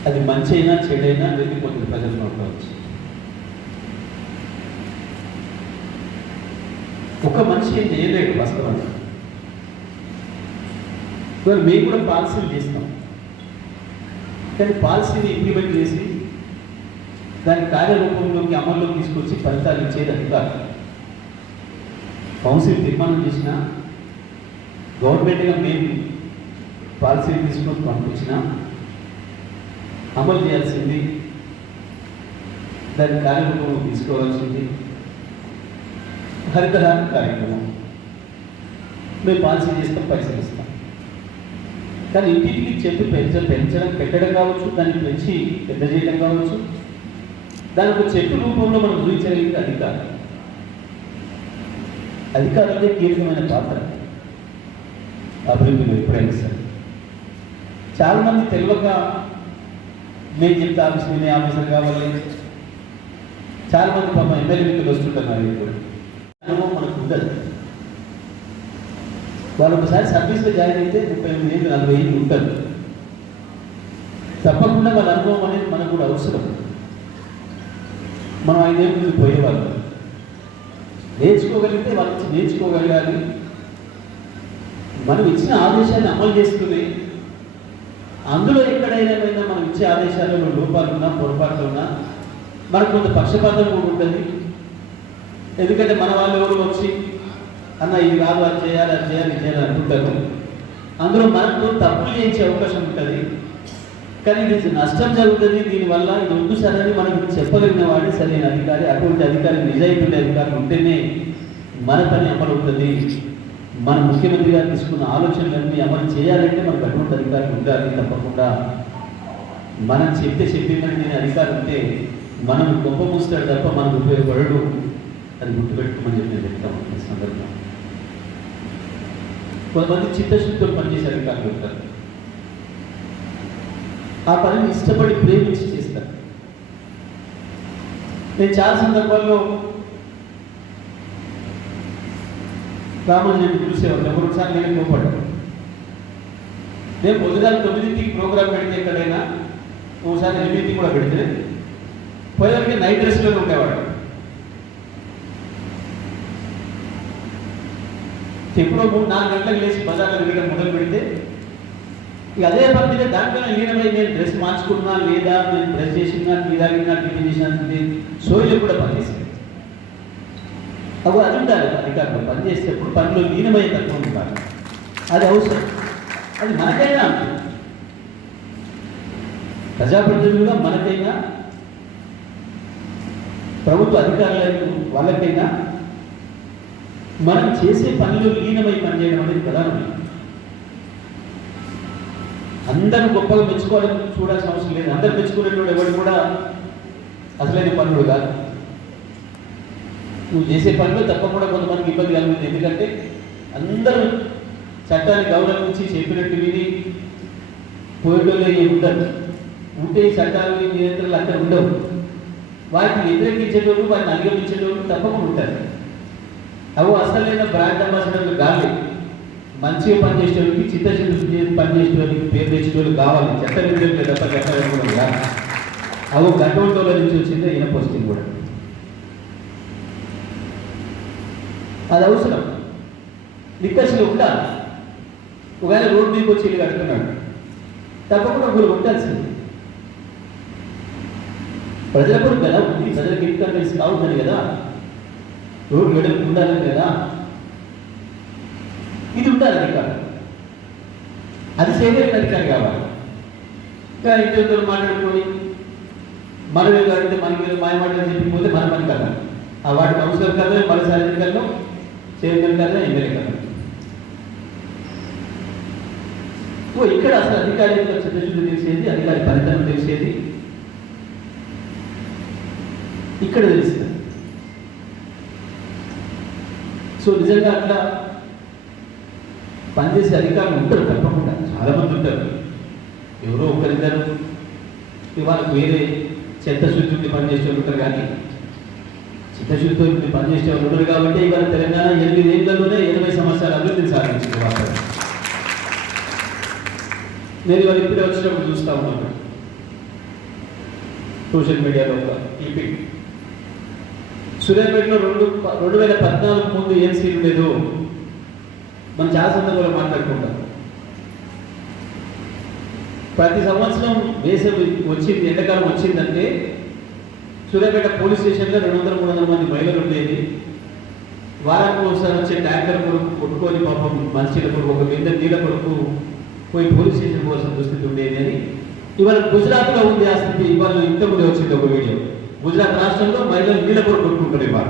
అది మంచి అయినా చెడైనా వెళ్ళిపోతుంది ప్రజల నోట్లో వచ్చి. ఒక మనిషి ఏం చేయలేడు వాస్తవానికి. ఇవాళ మేము కూడా పాలసీలు చేస్తాం కానీ పాలసీని ఇంప్లిమెంట్ చేసి దాని కార్యరూపంలోకి అమల్లోకి తీసుకొచ్చి ఫలితాలు ఇచ్చేది అధికారం. కౌన్సిల్ తీర్మానం చేసిన గవర్నమెంట్గా మేము పాలసీలు తీసుకొని పంపించినా అమలు చేయాల్సింది, దాని కార్యరూపంలో తీసుకోవాల్సింది హరితహారం కార్యక్రమం. మేము పాలసీ చేస్తాం, పైసలు ఇస్తాం. కానీ ఇంటికి చెప్పి పెంచడం పెట్టడం కావచ్చు, దాన్ని పెంచి పెద్ద చేయడం కావచ్చు, దాని ఒక చెట్టు రూపంలో మనం చూపించగలిగితే అధికారం. అధికారులే కీలకమైన పాత్ర అభివృద్ధిలో ఎప్పుడైనా సరే. చాలామంది తెలియక నేను చెప్తే ఆఫీసర్ కావాలి, చాలా మంది పాపం ఎమ్మెల్యే వ్యక్తులు వస్తుంటారు మరి ఇప్పుడు అనుభవం మనకు ఉండదు. వాళ్ళు ఒకసారి సర్వీస్లో జాయిన్ అయితే 38 ఏళ్ళు 40 ఏళ్ళు ఉంటారు. తప్పకుండా వాళ్ళ అనుభవం అనేది మనకు కూడా అవసరం. మనం 5 ఏళ్ళ ముందు పోయేవాళ్ళు నేర్చుకోగలిగితే వాళ్ళ నుంచి నేర్చుకోగలగాలి. మనం ఇచ్చిన ఆదేశాన్ని అమలు చేసుకుని అందులో ఎక్కడైనా మనం ఇచ్చే ఆదేశాలలో లోపాలున్నా పొరపాట్లున్నా మనకు కొంత పక్షపాతం కూడా ఉంటుంది. ఎందుకంటే మన వాళ్ళు ఎవరు వచ్చి అన్న ఇది కాదు అది చేయాలి అది చేయాలి ఇది చేయాలి అంటుంటారు. అందులో మనకు తప్పులు చేయించే అవకాశం ఉంటుంది. కానీ ఇది నష్టం జరుగుతుంది దీనివల్ల ఇది వద్దు సరే అని మనకు చెప్పగలిగిన వాడే సరైన అధికారి. అటువంటి అధికారి నిజాయితీ అధికారులు ఉంటేనే మన పని అమలు అవుతుంది. మన ముఖ్యమంత్రి గారు తీసుకున్న ఆలోచనలన్నీ అమలు చేయాలంటే మనకు అటువంటి అధికారులు ఉండాలి. తప్పకుండా మనం చెప్పిందని నేను అధికారం ఉంటే మనం గొప్ప మూస్తాడు తప్ప మనకు ఉపయోగపడడు. అది గుర్తుపెట్టుకోమని చెప్పి నేను చెప్తాను. ఈ సందర్భంగా కొంతమంది చిత్తశుద్ధితో పనిచేసే అధికారులు ఉంటారు. ఆ పనిని ఇష్టపడి ప్రేమించి చేస్తారు. నేను చాలా సందర్భాల్లో రామోజీని చూసేవాళ్ళు. ఒకసారి నేను కోపడ్డాను. నేను పొద్దుగాల 9కి ప్రోగ్రామ్ పెడితే ఎక్కడైనా ఒకసారి 8కి కూడా పెడితే పోయేవారికి నైట్ డ్రెస్లో ఉండేవాడు. ఎప్పుడో 3-4 గంటలకు లేచి బజార్లో తిరగడం మొదలు పెడితే ఇక అదే పని మీద దాంట్లోనే లీనమై నేను డ్రెస్ మార్చుకున్నా లేదా నేను డ్రెస్ చేసినా టీ తాగినా టిఫిన్ చేసినా సోయిలో కూడా పనిచేస్తాను. అవి అది ఉండాలి. అధికారులు పనిచేసేటప్పుడు పనిలో లీనమయ్యే తత్వం ఉండాలి. అది అవసరం. అది మనకైనా ప్రజాప్రతినిధులుగా మనకైనా ప్రభుత్వ అధికారులైన వాళ్ళకైనా మనం చేసే పనిలో లీనమై పనిచేయడం అనేది ప్రధానమైనది. అందరూ గొప్పగా మెచ్చుకోవాలని చూడాల్సిన అవసరం లేదు. అందరూ మెచ్చుకునేటువంటి ఎవరు కూడా అసలైన పనులు కాదు. నువ్వు చేసే పనిలో తప్పకుండా కొంతమందికి ఇబ్బంది కలుగుతుంది. ఎందుకంటే అందరూ చట్టాన్ని గౌరవించి చెప్పినట్టు విని పోయేటోళ్ళే ఉండరు. ఉంటే చట్టాలు నియంత్రణలు అక్కడ ఉండవు. వాటిని వ్యతిరేకించేటోళ్ళు వాటిని అధిగమించేటోళ్ళు తప్పకుండా ఉంటారు. అవి అసలైన బ్రాండ్ అంబాసిడర్లు కాదు. మంచిగా పనిచేసేవాళ్ళకి చిత్తశుద్ధి పనిచేసేవాళ్ళకి పేరు తెచ్చేవాళ్ళు కావాలి. చట్ట విరుద్ధంగా తప్ప చట్టాలు కూడా కాదు. అవి గంటోళ్ళ నుంచి వచ్చిందే ఈయన పోస్టింగ్ కూడా అది అవసరం. నిక్కసులు ఉండాలి. ఒకవేళ రోడ్డు మీకు వచ్చి ఇల్లు కడుతున్నాడు తప్పకుండా ఒకరు ఉండాల్సింది. ప్రజల కొరకు కదా ఉంది. ప్రజలకు ఇంకా తెలిసి కావుతుంది కదా. రోడ్డు వెడల్పు ఉండాలి కదా. ఇది ఉండాలి అధికారం. అది చేయగలిగిన అధికారి కావాలి. ఇంకా ఇంటి మాట్లాడుకొని మనమే కాదంటే మనకి మాయమాటలు చెప్పిపోతే మన పని కదా. ఆ వాటి కౌన్సిలర్ కదా మరోసారి ఎన్నికల్లో చైర్మన్ కదా ఎమ్మెల్యే కదా. ఇక్కడ అసలు అధికారి యొక్క చిత్తశుద్ధి తెలిసేది, అధికారి ఫలితం తెలిసేది ఇక్కడ తెలుస్తుంది. సో నిజంగా అట్లా పనిచేసే అధికారులు ఉంటారు. తప్పకుండా చాలామంది ఉంటారు. ఎవరో ఒకరిద్దరు వాళ్ళకి వేరే చిత్తశుద్ధి పనిచేసే ఉంటారు. కానీ చిత్తశుద్ధి పనిచేసే వాళ్ళు ఉంటారు. కాబట్టి ఇవాళ తెలంగాణ 8 ఏళ్లలోనే 80 సంవత్సరాల అభివృద్ధిని సాధించింది. వాళ్ళు నేను ఇవాళ ఇప్పుడే వచ్చినప్పుడు చూస్తూ ఉన్నాను సోషల్ మీడియాలో ఒక క్లిప్పింగ్. సూర్యాపేటలో 2014 ముందు ఏం సీన్ లేదు. మనం చాలా సందర్భాలు మాట్లాడుకుంటాం. ప్రతి సంవత్సరం వేసవి వచ్చింది, ఎండాకాలం వచ్చిందంటే సూర్యాపేట పోలీస్ స్టేషన్లో 200-300 మంది మహిళలు ఉండేది. వారానికి ఒకసారి వచ్చే ట్యాంకర్ కొరకు కొట్టుకొని పాపం మనుషుల కొరకు ఒక కింద నీళ్ళ కొరకు పోయి పోలీస్ స్టేషన్ కోసం దుస్థితి ఉండేది అని. ఇవాళ గుజరాత్లో ఉంది ఆ స్థితి. ఇవాళ ఇంతకుముందే వచ్చింది ఒక వీడియో. గుజరాత్ రాష్ట్రంలో మహిళలు నీళ్ళ కొరకు కొట్టుకుంటారు ఇవాళ.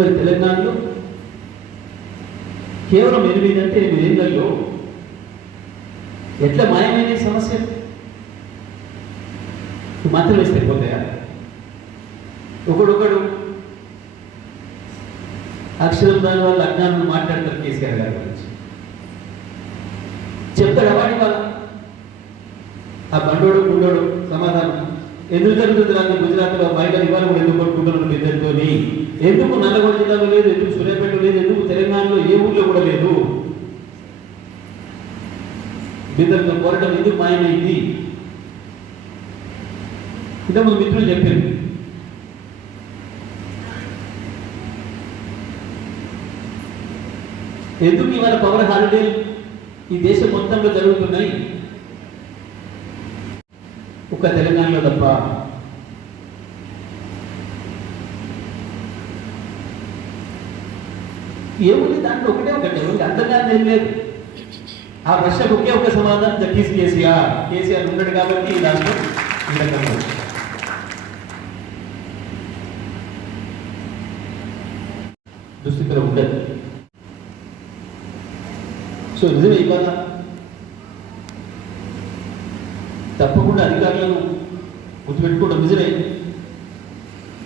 మరి తెలంగాణలో కేవలం 8 అంటే 8 ఏళ్లలో ఎట్లా మాయమైన సమస్య మాత్రం వేస్తే పోతాయా? ఒకడొకడు అక్షరం దాని వాళ్ళ అజ్ఞానం మాట్లాడతారు. కేసీఆర్ గారి గురించి చెప్తాడు. అవాడి వాళ్ళ ఆ బండోడు గుండోడు సమాధానం ఎందుకు జరుగుతుంది రాని గుజరాత్లో మహిళలు ఇవాళ కూడా ఎందుకు కొట్టుకుంటున్నారు బిడ్డలతో? ఎందుకు నల్లగొండ జిల్లాలో లేదు, ఎందుకు సూర్యాపేట లేదు, ఎందుకు తెలంగాణలో ఏ ఊళ్ళో కూడా లేదు? బిడ్డలతో పోరాటం ఎందుకు మాయమైంది? ఇంతకుముందు మిత్రులు చెప్పారు. ఎందుకు ఇవాళ పవర్ హాలిడే ఈ దేశం మొత్తంలో జరుగుతున్నాయి, ఒక్క తెలంగాణలో తప్ప? ఏముంది దాంట్లో? ఒకటే ఉంది, అంతర్గానే ఏం లేదు. ఆ ప్రశ్నకు ఒకే ఒక సమాధానం, దట్ ఈస్ కేసీఆర్. కేసీఆర్ ఉన్నాడు కాబట్టి ఈ రాష్ట్రం ఈ రకంగా దుస్థితిలో ఉండదు. సో నిజమే ఇవాళ తప్పకుండా అధికారులను గుర్తుపెట్టుకోవడం నిజమే.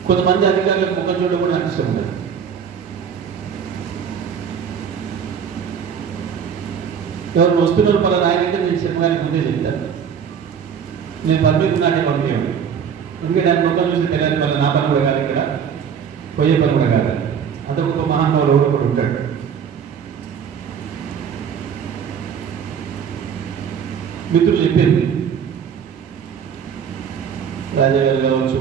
కొంతమంది అధికారులకు ముఖం చూడడం కూడా నాకు ఇష్టం ఉండదు. ఎవరు వస్తున్నారు పలానా ఆయనంటే నేను శర్మగారికి ముందే చెప్తాను, నేను పర్మిట్ నాటే పంపించాను. ఎందుకంటే ఆయన ముఖం చూసి తెలియని వల్ల నా పని కూడా కాదు, ఇక్కడ పోయే పని కూడా కాదు. అంత గొప్ప మహానుభావులు ఎవరు కూడా ఉంటాడు. మిత్రులు చెప్పారు, రాజా గారు కావచ్చు,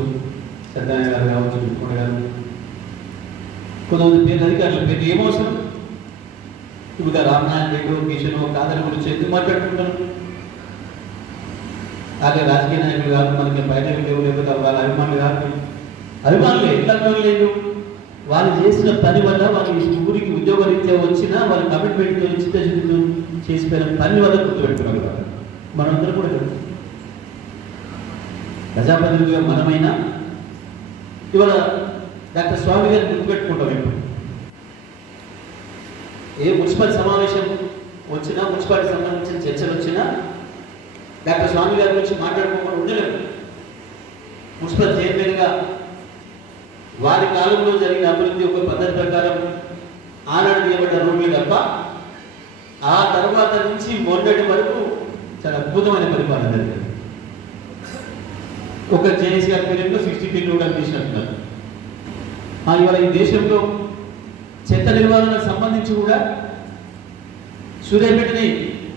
సత్యనారాయణ గారు కావచ్చు, విష్ణుడు గారు, కొంతమంది పేరు అధికారుల పేరు ఏమవసరం? ఇప్పుడు రామనారాయణ రెడ్డి, కిషన్, కాదల గురించి ఎందుకు మాట్లాడుకుంటాను? అలాగే రాజకీయ నాయకులు కాదు, మనకి బయట లేకపోతే వాళ్ళ అభిమానులు కాదు. అభిమానులు ఎట్లా అభిమానులు లేదు? వాళ్ళు చేసిన పని వల్ల, వాళ్ళు ఊరికి ఉద్యోగరీత్యా వచ్చినా వాళ్ళ కమిట్మెంట్తో చిత్తశుద్ధితో చేసిపోయిన పని వల్ల గుర్తుపెట్టుకున్నారు. మనందరూ కూడా ప్రజాప్రతినిధులుగా మనమైనా ఇవాళ డాక్టర్ స్వామి గారిని గుర్తుపెట్టుకుంటాం. ఇప్పుడు ఏ మున్సిపల్ సమావేశం వచ్చినా, మున్సిపాలిటీ సంబంధించిన చర్చలు వచ్చినా డాక్టర్ స్వామి గారి గురించి మాట్లాడుకోకుండా ఉండలేము. మున్సిపల్ చైర్మన్గా వారి కాలంలో జరిగిన అభివృద్ధి ఒక పద్ధతి ప్రకారం ఆనాడు చేయబడ్డ రోడ్లు తప్ప, ఆ తర్వాత నుంచి మొన్నటి వరకు చాలా అద్భుతమైన పరిపాలన జరిగింది. ఒక జేఎస్ఆర్ పీరియడ్లో 60 ఫీట్ రోడ్లు తీసినట్టున్నారు. ఇవాళ ఈ దేశంలో చెత్త నిర్వహణకు సంబంధించి కూడా సూర్యాపేటని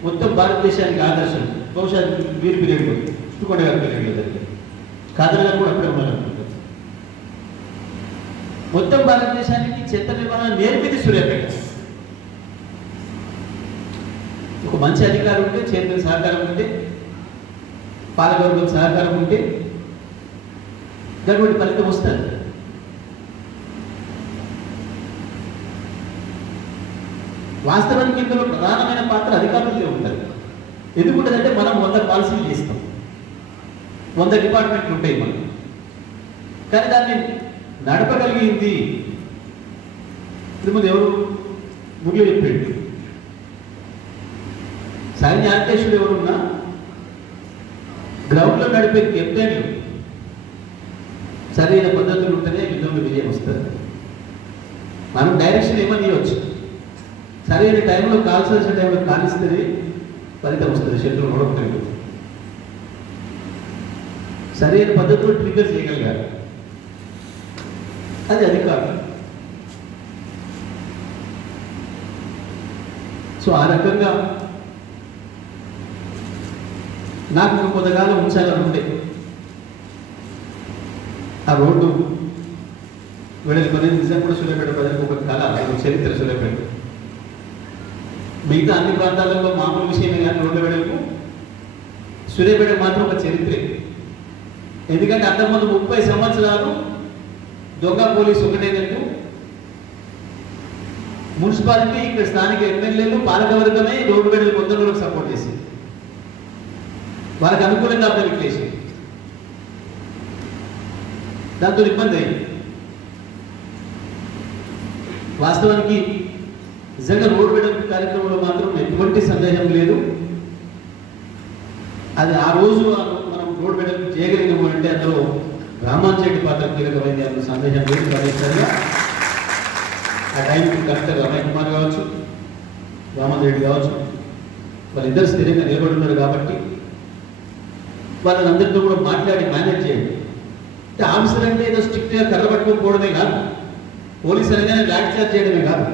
మొత్తం భారతదేశానికి ఆదర్శం. బహుశా వీరి పీరియడ్ చుట్టుకొండ గారి పీరియడ్లో జరిగింది. కాదర్ గారు కూడా అప్పుడే ఉన్నారనుకుంటారు. మొత్తం భారతదేశానికి చెత్త నిర్వహణ నేర్పింది సూర్యాపేట. ఒక మంచి అధికారం ఉంటే, చైర్మన్ సహకారం ఉంటే, పాలకవర్గం సహకారం ఉంటే దాని ఫలితం వస్తుంది. వాస్తవానికి ఇందులో ప్రధానమైన పాత్ర అధికారులతో ఉంటారు. ఎందుకుంటుందంటే మనం 100 పాలసీలు చేస్తాం, 100 డిపార్ట్మెంట్లు ఉంటాయి మనం, కానీ దాన్ని నడపగలిగింది తిరుమల ఎవరు? మురళి చెప్పాడు. సైన్య అధ్యక్షుడు ఎవరున్నా గ్రౌండ్లో నడిపే కెప్టెన్లు సరైన పద్ధతులు ఉంటేనే యుద్ధంలో విజయం వస్తుంది. మనం డైరెక్షన్ ఏమని ఇవ్వచ్చు, సరైన టైంలో కాల్సిన టైంలో కాలిస్తేనే ఫలితం వస్తుంది. శత్రువులు కూడా ఉంటుంది. సరైన పద్ధతిలో ట్రిగ్గర్ చేయగలిగారు, అది అధికారం. సో ఆ రకంగా నాకు కొంతకాలం ఉంచాలని ఉండే. ఆ రోడ్డు వెడల్పనే నిజం కూడా సూర్యాపేట ప్రజలకు ఒక కళ, ఒక చరిత్ర. సూర్యాపేట మిగతా అన్ని ప్రాంతాలలో మామూలు విషయమే కానీ రోడ్డు వెడల్పు, సూర్యాపేట మాత్రం ఒక చరిత్రే. ఎందుకంటే అంతకుముందు 30 సంవత్సరాలు దొంగ పోలీసు ఒకటేనంటూ మున్సిపాలిటీ, ఇక్కడ స్థానిక ఎమ్మెల్యేలు, పాలకవర్గమే రోడ్డు వెడల్పు 100 రోజులకు సపోర్ట్ చేసింది. వాళ్ళకి అనుకూలంగా అప్లికేషన్, దాంతో ఇబ్బంది అయింది. వాస్తవానికి నిజంగా రోడ్ వెడల్పు కార్యక్రమంలో మాత్రం ఎటువంటి సందేహం లేదు. అది ఆ రోజు మనం రోడ్ వెడల్పు చేయగలిగినాము అంటే అందులో రామాంజరెడ్డి పాత్ర కీలకమైంది, అందులో సందేహం లేదు. ఖచ్చితంగా ఆ టైంకి కలెక్టర్ రమేష్ కుమార్ కావచ్చు, రామాంజరెడ్డి కావచ్చు, వాళ్ళిద్దరు స్థిరంగా నిలబడి ఉన్నారు కాబట్టి వాళ్ళందరితో కూడా మాట్లాడి మేనేజ్ చేయండి. అంటే ఆఫీసర్ అంటే ఏదో స్ట్రిక్ట్గా కర్రబట్టుకొని పోవడమే కాదు, పోలీసు అనగానే లాఠీ చార్జ్ చేయడమే కాదు,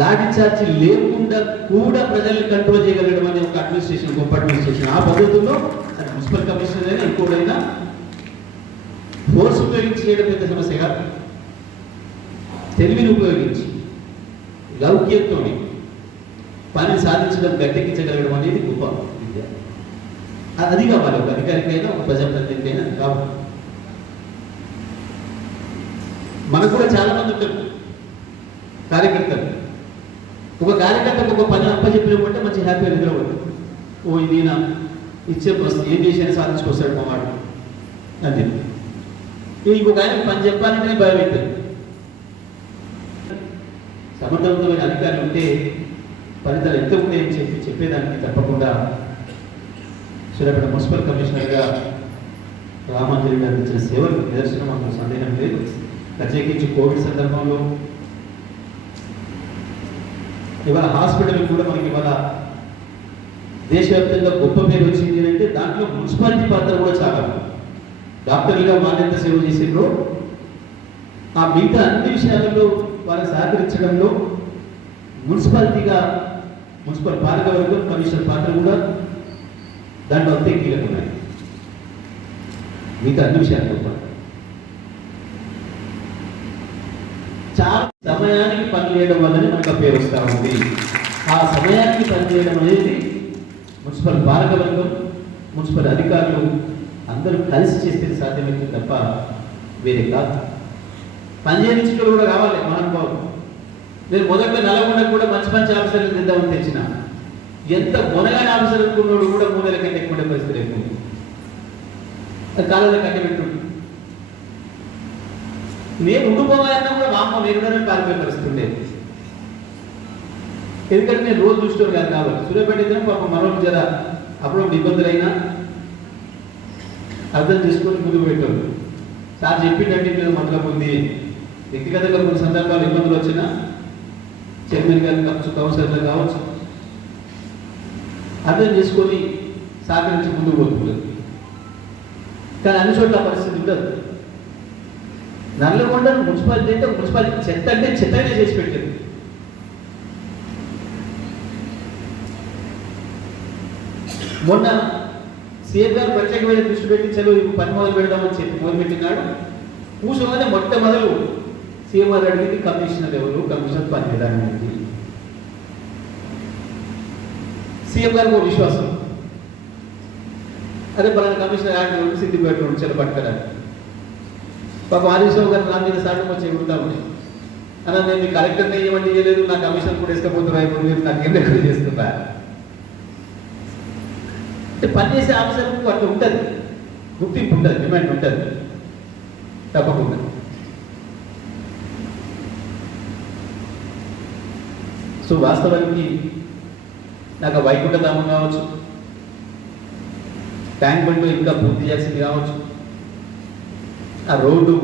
లాఠీ చార్జ్ లేకుండా కూడా ప్రజల్ని కంట్రోల్ చేయగలగడం అనే ఒక అడ్మినిస్ట్రేషన్, గొప్ప అడ్మినిస్ట్రేషన్. ఆ పద్ధతుల్లో అది మున్సిపల్ కమిషనర్ అయినా ఇంకోటైనా ఫోర్స్ ఉపయోగించి చేయడం పెద్ద సమస్య కాదు. తెలివిని ఉపయోగించి లౌక్యంతో పని సాధించడం, గట్టెక్కించగలగడం అనేది గొప్ప విద్య. అది కావాలి ఒక అధికారికైనా, ఒక ప్రజాప్రతినిధికైనా అది కావాలి. మనకు కూడా చాలా మంది ఉంటారు కార్యకర్తలు. ఒక కార్యకర్తకు ఒక పని అప్పచెప్పినప్పుడు మంచి హ్యాపీగా నిద్రపోతాడు. ఓ ఇది నా ఇచ్చే ఏం చేసినా సాధించుకొస్తాడు మా వాడు అని. ఇంకొక ఆయన పని చెప్పాలంటే భయం అవుతుంది. సమర్థవంతమైన అధికారి ఉంటే ఫలితాలు ఎంత ఉంటాయని చెప్పేదానికి తప్పకుండా సూర్యాపేట మున్సిపల్ కమిషనర్గా రామాంజలి గారు ఇచ్చిన సేవలకు నిదర్శనం మనకు సందేహం లేదు. ప్రత్యేకించి కోవిడ్ సందర్భంలో ఇవాళ హాస్పిటల్ కూడా మనకి ఇవాళ దేశవ్యాప్తంగా గొప్ప పేరు వచ్చింది అంటే దాంట్లో మున్సిపాలిటీ పాత్ర కూడా చాలా. డాక్టర్లుగా వాళ్ళెంత సేవ చేసిండ్రో ఆ మిగతా అన్ని విషయాలలో వాళ్ళకి సహకరించడంలో మున్సిపాలిటీగా మున్సిపల్ పాలకవర్గం, కమిషనర్ పాత్ర కూడా దాంట్లో అంతే కీలకఉన్నాయి. మిగతా అన్ని విషయాలతో పాటు చాలా సమయానికి పనిచేయడం వల్లనే మనకు పేరు వస్తూ ఉంది. ఆ సమయానికి పనిచేయడం అనేది మున్సిపల్ పాలకవర్గం, మున్సిపల్ అధికారులు అందరూ కలిసి చేస్తే సాధ్యమవుతుంది తప్ప వేరే కాదు. పనిచేయించడం కూడా కావాలి మహానుభావులు. నేను మొదట్లో నల్గొండకు కూడా మంచి మంచి ఆఫీసర్లు తెద్దామని తెచ్చిన, ఎంత మొనగాని ఆఫీసర్ అనుకున్నాడు కూడా 3 నెలల కంటే ఎక్కువ పరిస్థితి ఎక్కువ. అది కాలంలో కట్టబెట్టు నేను ఉండిపోవాలన్నా కూడా వామ్మో నేను కూడా కాలిపోయే పరిస్థితి ఉండేది. ఎందుకంటే నేను రోజు చూసుకోరు కాదు కాబట్టి. సూర్యాపేట పాప మనోళ్ళు జర అప్పుడు ఇబ్బందులైనా అర్థం చేసుకొని ముందుకు పెట్టారు. సార్ చెప్పిందంటే మీద మతలబు ఉంది. వ్యక్తిగతంగా కొన్ని సందర్భాలు ఇబ్బందులు వచ్చినా చైర్మన్ గారు కావచ్చు, కౌన్సిలర్లు కావచ్చు, అర్థం చేసుకొని సహకరించి ముందుకు పోతున్నారు. కానీ అన్ని చోట్ల పరిస్థితి ఉండదు. నల్లగొండ మున్సిపాలిటీ అంటే మున్సిపాలిటీ చెత్త అంటే చెత్తనే చేసి పెట్టారు. మొన్న సీఎం గారు ప్రత్యేకమైన దృష్టి పెట్టి చదువు పని మొదలు పెడదామని చెప్పి మొదలుపెట్టినాడు. కూర్చోగానే మొట్టమొదలు సీఎం గారు అడిగింది కమిషనర్ ఎవరు, కమిషనర్ పని విధానం ఏంటి. సీఎం గారికి ఒక విశ్వాసం, అదే పలానా కమిషనర్ ఆడిన సిద్దిపేట నుండి చెలపట్టుకరా పాప ఆదిశ్రావు గారు నా మీద సాటం వచ్చి ఎగురుతా ఉన్నాయి. అలా నేను మీ కలెక్టర్ని ఏమంటే చేయలేదు, నా కమిషన్ కూడా వేసుకపోతున్నా, ఇప్పుడు మీరు నాకు ఏం లెక్కలు చేస్తున్నా అంటే పనిచేసే ఆఫీసర్కు అట్లా ఉంటుంది, గుర్తింపు ఉంటుంది, డిమాండ్ ఉంటుంది తప్పకుండా. సో వాస్తవానికి నాకు ఆ వైకుంఠధామం కావచ్చు, ట్యాంక్ బండ్ ఇంకా పూర్తి చేయాల్సింది కావచ్చు, ఆ రోడ్డు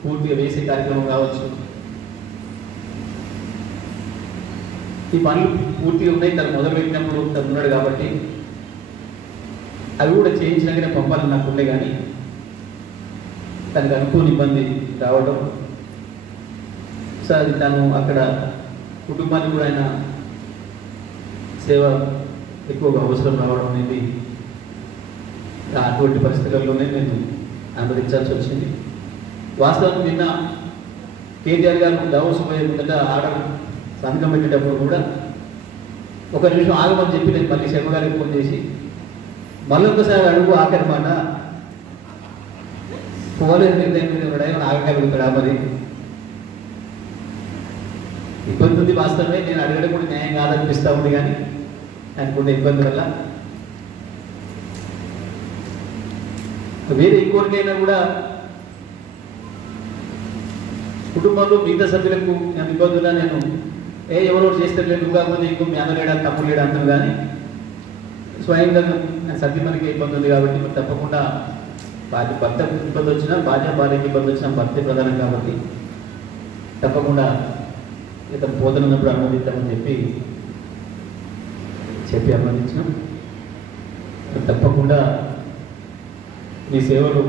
పూర్తిగా వేసే కార్యక్రమం కావచ్చు, ఈ పనులు పూర్తిగా ఉన్నాయి. తను మొదలుపెట్టినప్పుడు తను ఉన్నాడు కాబట్టి అవి కూడా చేయించినాకనే పంపాలని నాకు ఉండే. కానీ తనకు అనుకోని ఇబ్బంది రావడం, సో అది తను అక్కడ కుటుంబానికి కూడా ఆయన సేవ ఎక్కువగా అవసరం రావడం అనేది అటువంటి పరిస్థితుల్లోనే నేను అనుమతించాల్సి వచ్చింది. వాస్తవానికి నిన్న కేటీఆర్ గారు దావోస్ పోయే ముందట ఆర్డర్ సంతకం పెట్టేటప్పుడు కూడా ఒక నిమిషం ఆగమని చెప్పి నేను మళ్ళీ శర్మ గారికి ఫోన్ చేసి మళ్ళొకసారి అడుగు ఆఖరి మాట పోలేదు నిర్ణయం మీద ఉన్నాడు, ఆగగలుగుతాడా మరి ఇబ్బంది ఉంది. వాస్తవమే నేను అడగడం కూడా న్యాయం కాదనిపిస్తూ ఉంది. కానీ ఆయనకున్న ఇబ్బంది వల్ల వేరే ఇంకోరికైనా కూడా కుటుంబంలో మిగతా సభ్యులకు నేను ఇబ్బందులా నేను ఎవరో చేస్తే లేదు కాకపోతే ఇంకో మీ అన్న లేడా తమ్ముడు లేడా అంటారు. కానీ స్వయంగా సభ్యులకి ఇబ్బంది ఉంది కాబట్టి మరి తప్పకుండా భర్త ఇబ్బంది వచ్చినా భార్యకి ఇబ్బంది వచ్చినా భర్తే ప్రధానం కాబట్టి తప్పకుండా ఇతను పోతున్నప్పుడు అనుమతిద్దామని చెప్పి అనుమతించినాం. తప్పకుండా మీ సేవలు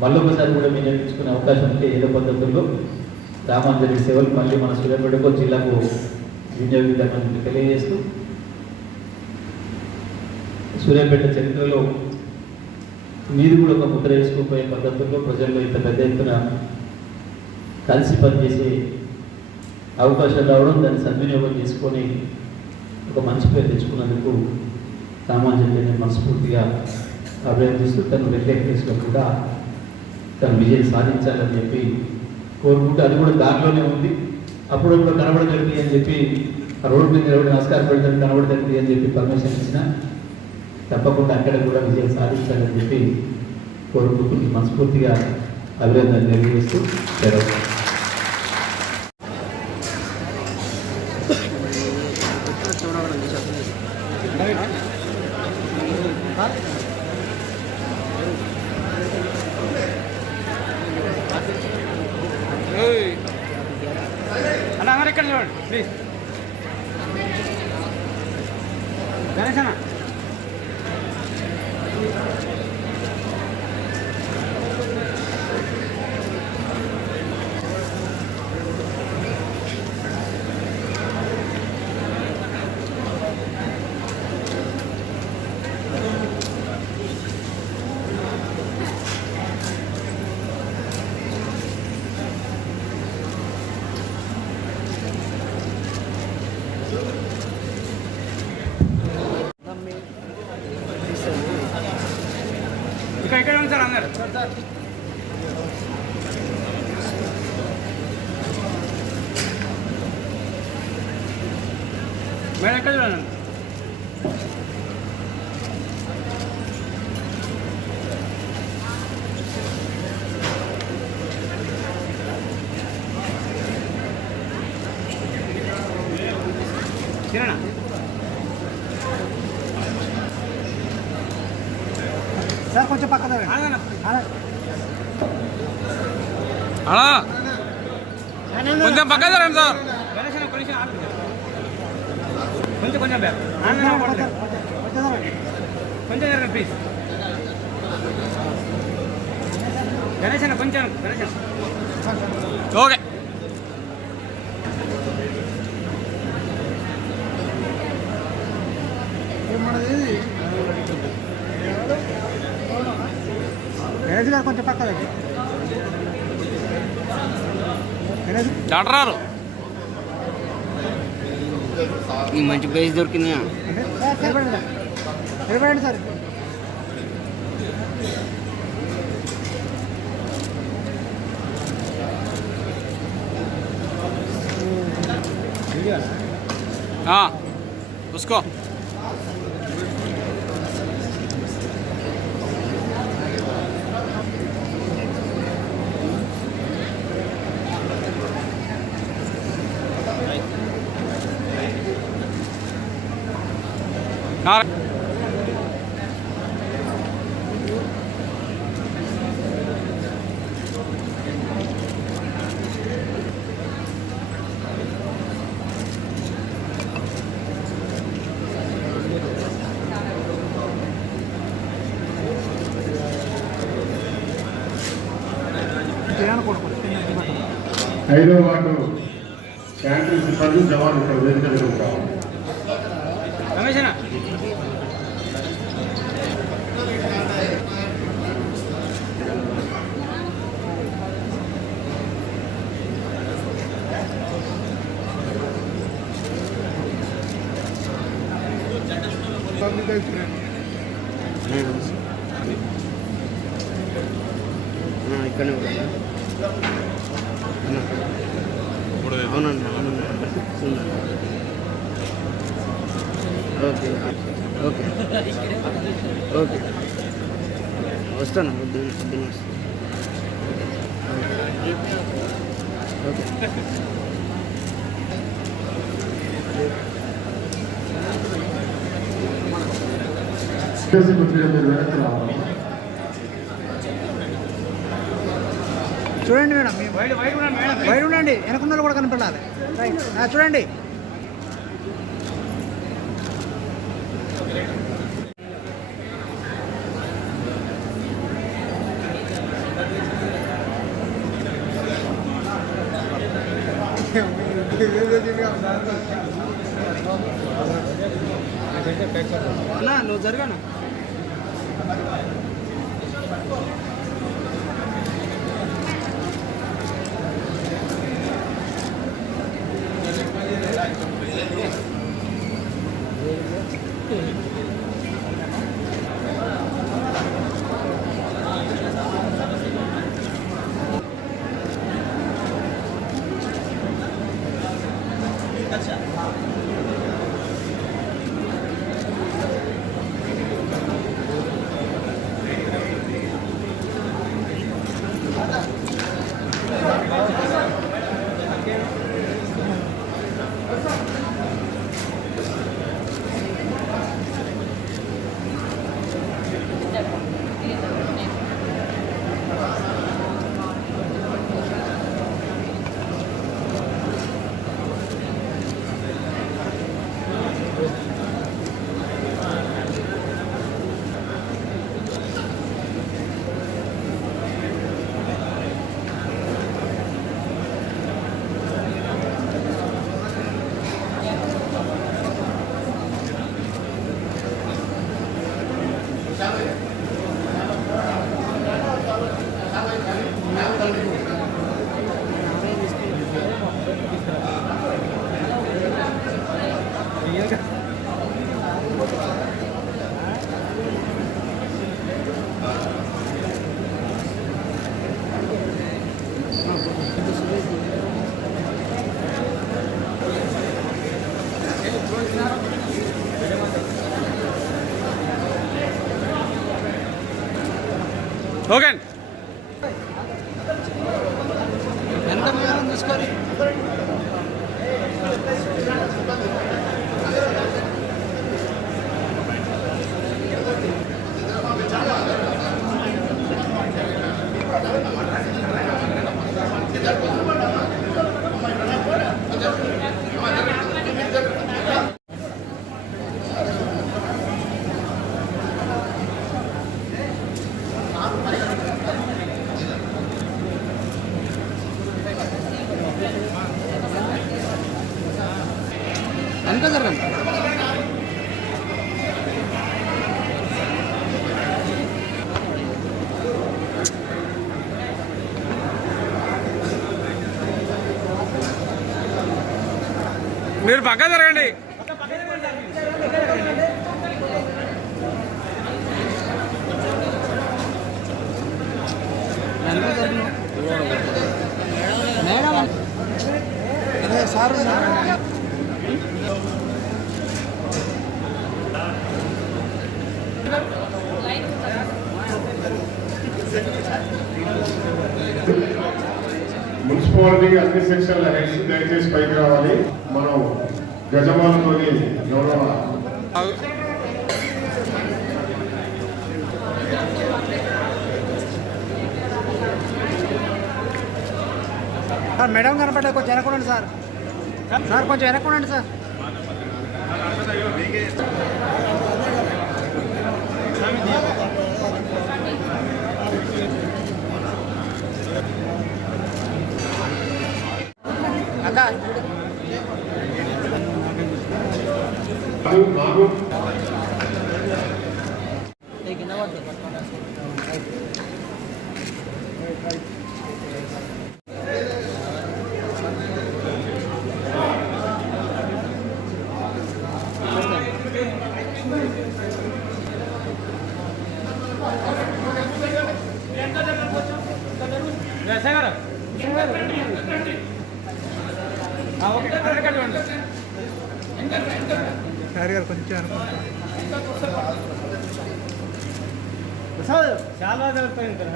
మళ్ళొకసారి కూడా వినియోగించుకునే అవకాశం ఉంటే ఏదో పద్ధతుల్లో రామాంజలి సేవలు మళ్ళీ మన సూర్యాపేటకు జిల్లాకు వినియోగిద్దామని తెలియజేస్తూ సూర్యాపేట చరిత్రలో మీది కూడా ఒక ముద్ర వేసుకుపోయే పద్ధతుల్లో ప్రజల్లో ఇంత పెద్ద ఎత్తున కలిసి పనిచేసే అవకాశం రావడం, దాన్ని సద్వినియోగం చేసుకొని ఒక మంచి పేరు తెచ్చుకున్నందుకు రామాంజలిని మనస్ఫూర్తిగా అభినందిస్తూ తను వెళ్ళే కేసులో కూడా తను విజయం సాధించాలని చెప్పి కోరుకుంటూ, అది కూడా దారిలోనే ఉంది. అప్పుడప్పుడు కనబడగలిగి అని చెప్పి ఆ రోడ్డు మీద నిలబడి నమస్కారం పెడతాను కనబడగలిగి అని చెప్పి పర్మిషన్ ఇచ్చిన తప్పకుండా అక్కడ కూడా విజయం సాధించాలని చెప్పి కోరుకుంటూ మనస్ఫూర్తిగా అభినందనలు తెలియజేస్తూ సెలవు. అలా మరి ఇక్కడ చూడండి ప్లీజ్. గణేష్ అన్న ఇక్కడ ఉంది సార్ అందరు. మేడం ఎక్కడ చూడండి. తిననా సార్ కొంచెం పక్కన కొంచెం పక్కన రండి సార్. కొంచెం కొంచెం కొంచెం జరగండి ప్లీజ్. గణేష్ అన్న కొంచెం గణేష్ అన్న ఓకే. గణేష్ గారు కొంచెం పక్క డాక్టర్ మంచి ప్రైజ్ దొరికింది నిలబడండి సార్. उसको ఐదో వార్డు క్యాంటీన్ సిబ్బంది జవాన్ ఇక్కడ వేదిక మీద ఉంటారు. రమేష్ ఇక్కడనే అవునండి అవునండి. ఓకే ఓకే ఓకే వస్తాను పొద్దున్న వస్తాను. ఓకే చూడండి మేడం, వైడ్ ఉండండి, వెనకున్న కూడా కనపడాలి. రైట్ చూడండి. అన్నా నువ్వు జరగనా ఓకే ఎంత మంది తీసుకోవాలి ఎంత జరగండి మీరు పక్క జరగండి. మేడం అదే సార్ మున్సిపాలిటీ అన్ని సెక్షన్ల హెడ్స్ దయచేసి పైకి రావాలి. మనం గజమాలతోని గౌరవ మేడం కనపడ్డా కొంచెం వెనక్కుండండి సార్. సార్ కొంచెం వెనక్కుండండి సార్. అక్క కొంచెం చాలా జరుగుతుంది అందరి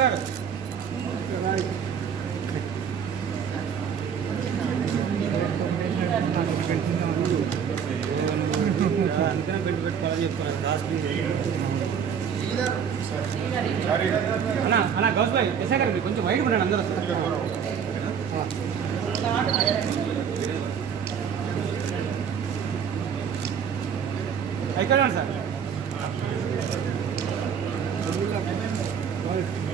గారు అందుకనే పెట్టుకోవాలని చెప్తున్నారు. అన్న గౌస్ భాయ్ ఎస్ఐ గారు మీరు కొంచెం వైడ్ ఉండండి. అందరూ ఇక్కడ సార్ రైట్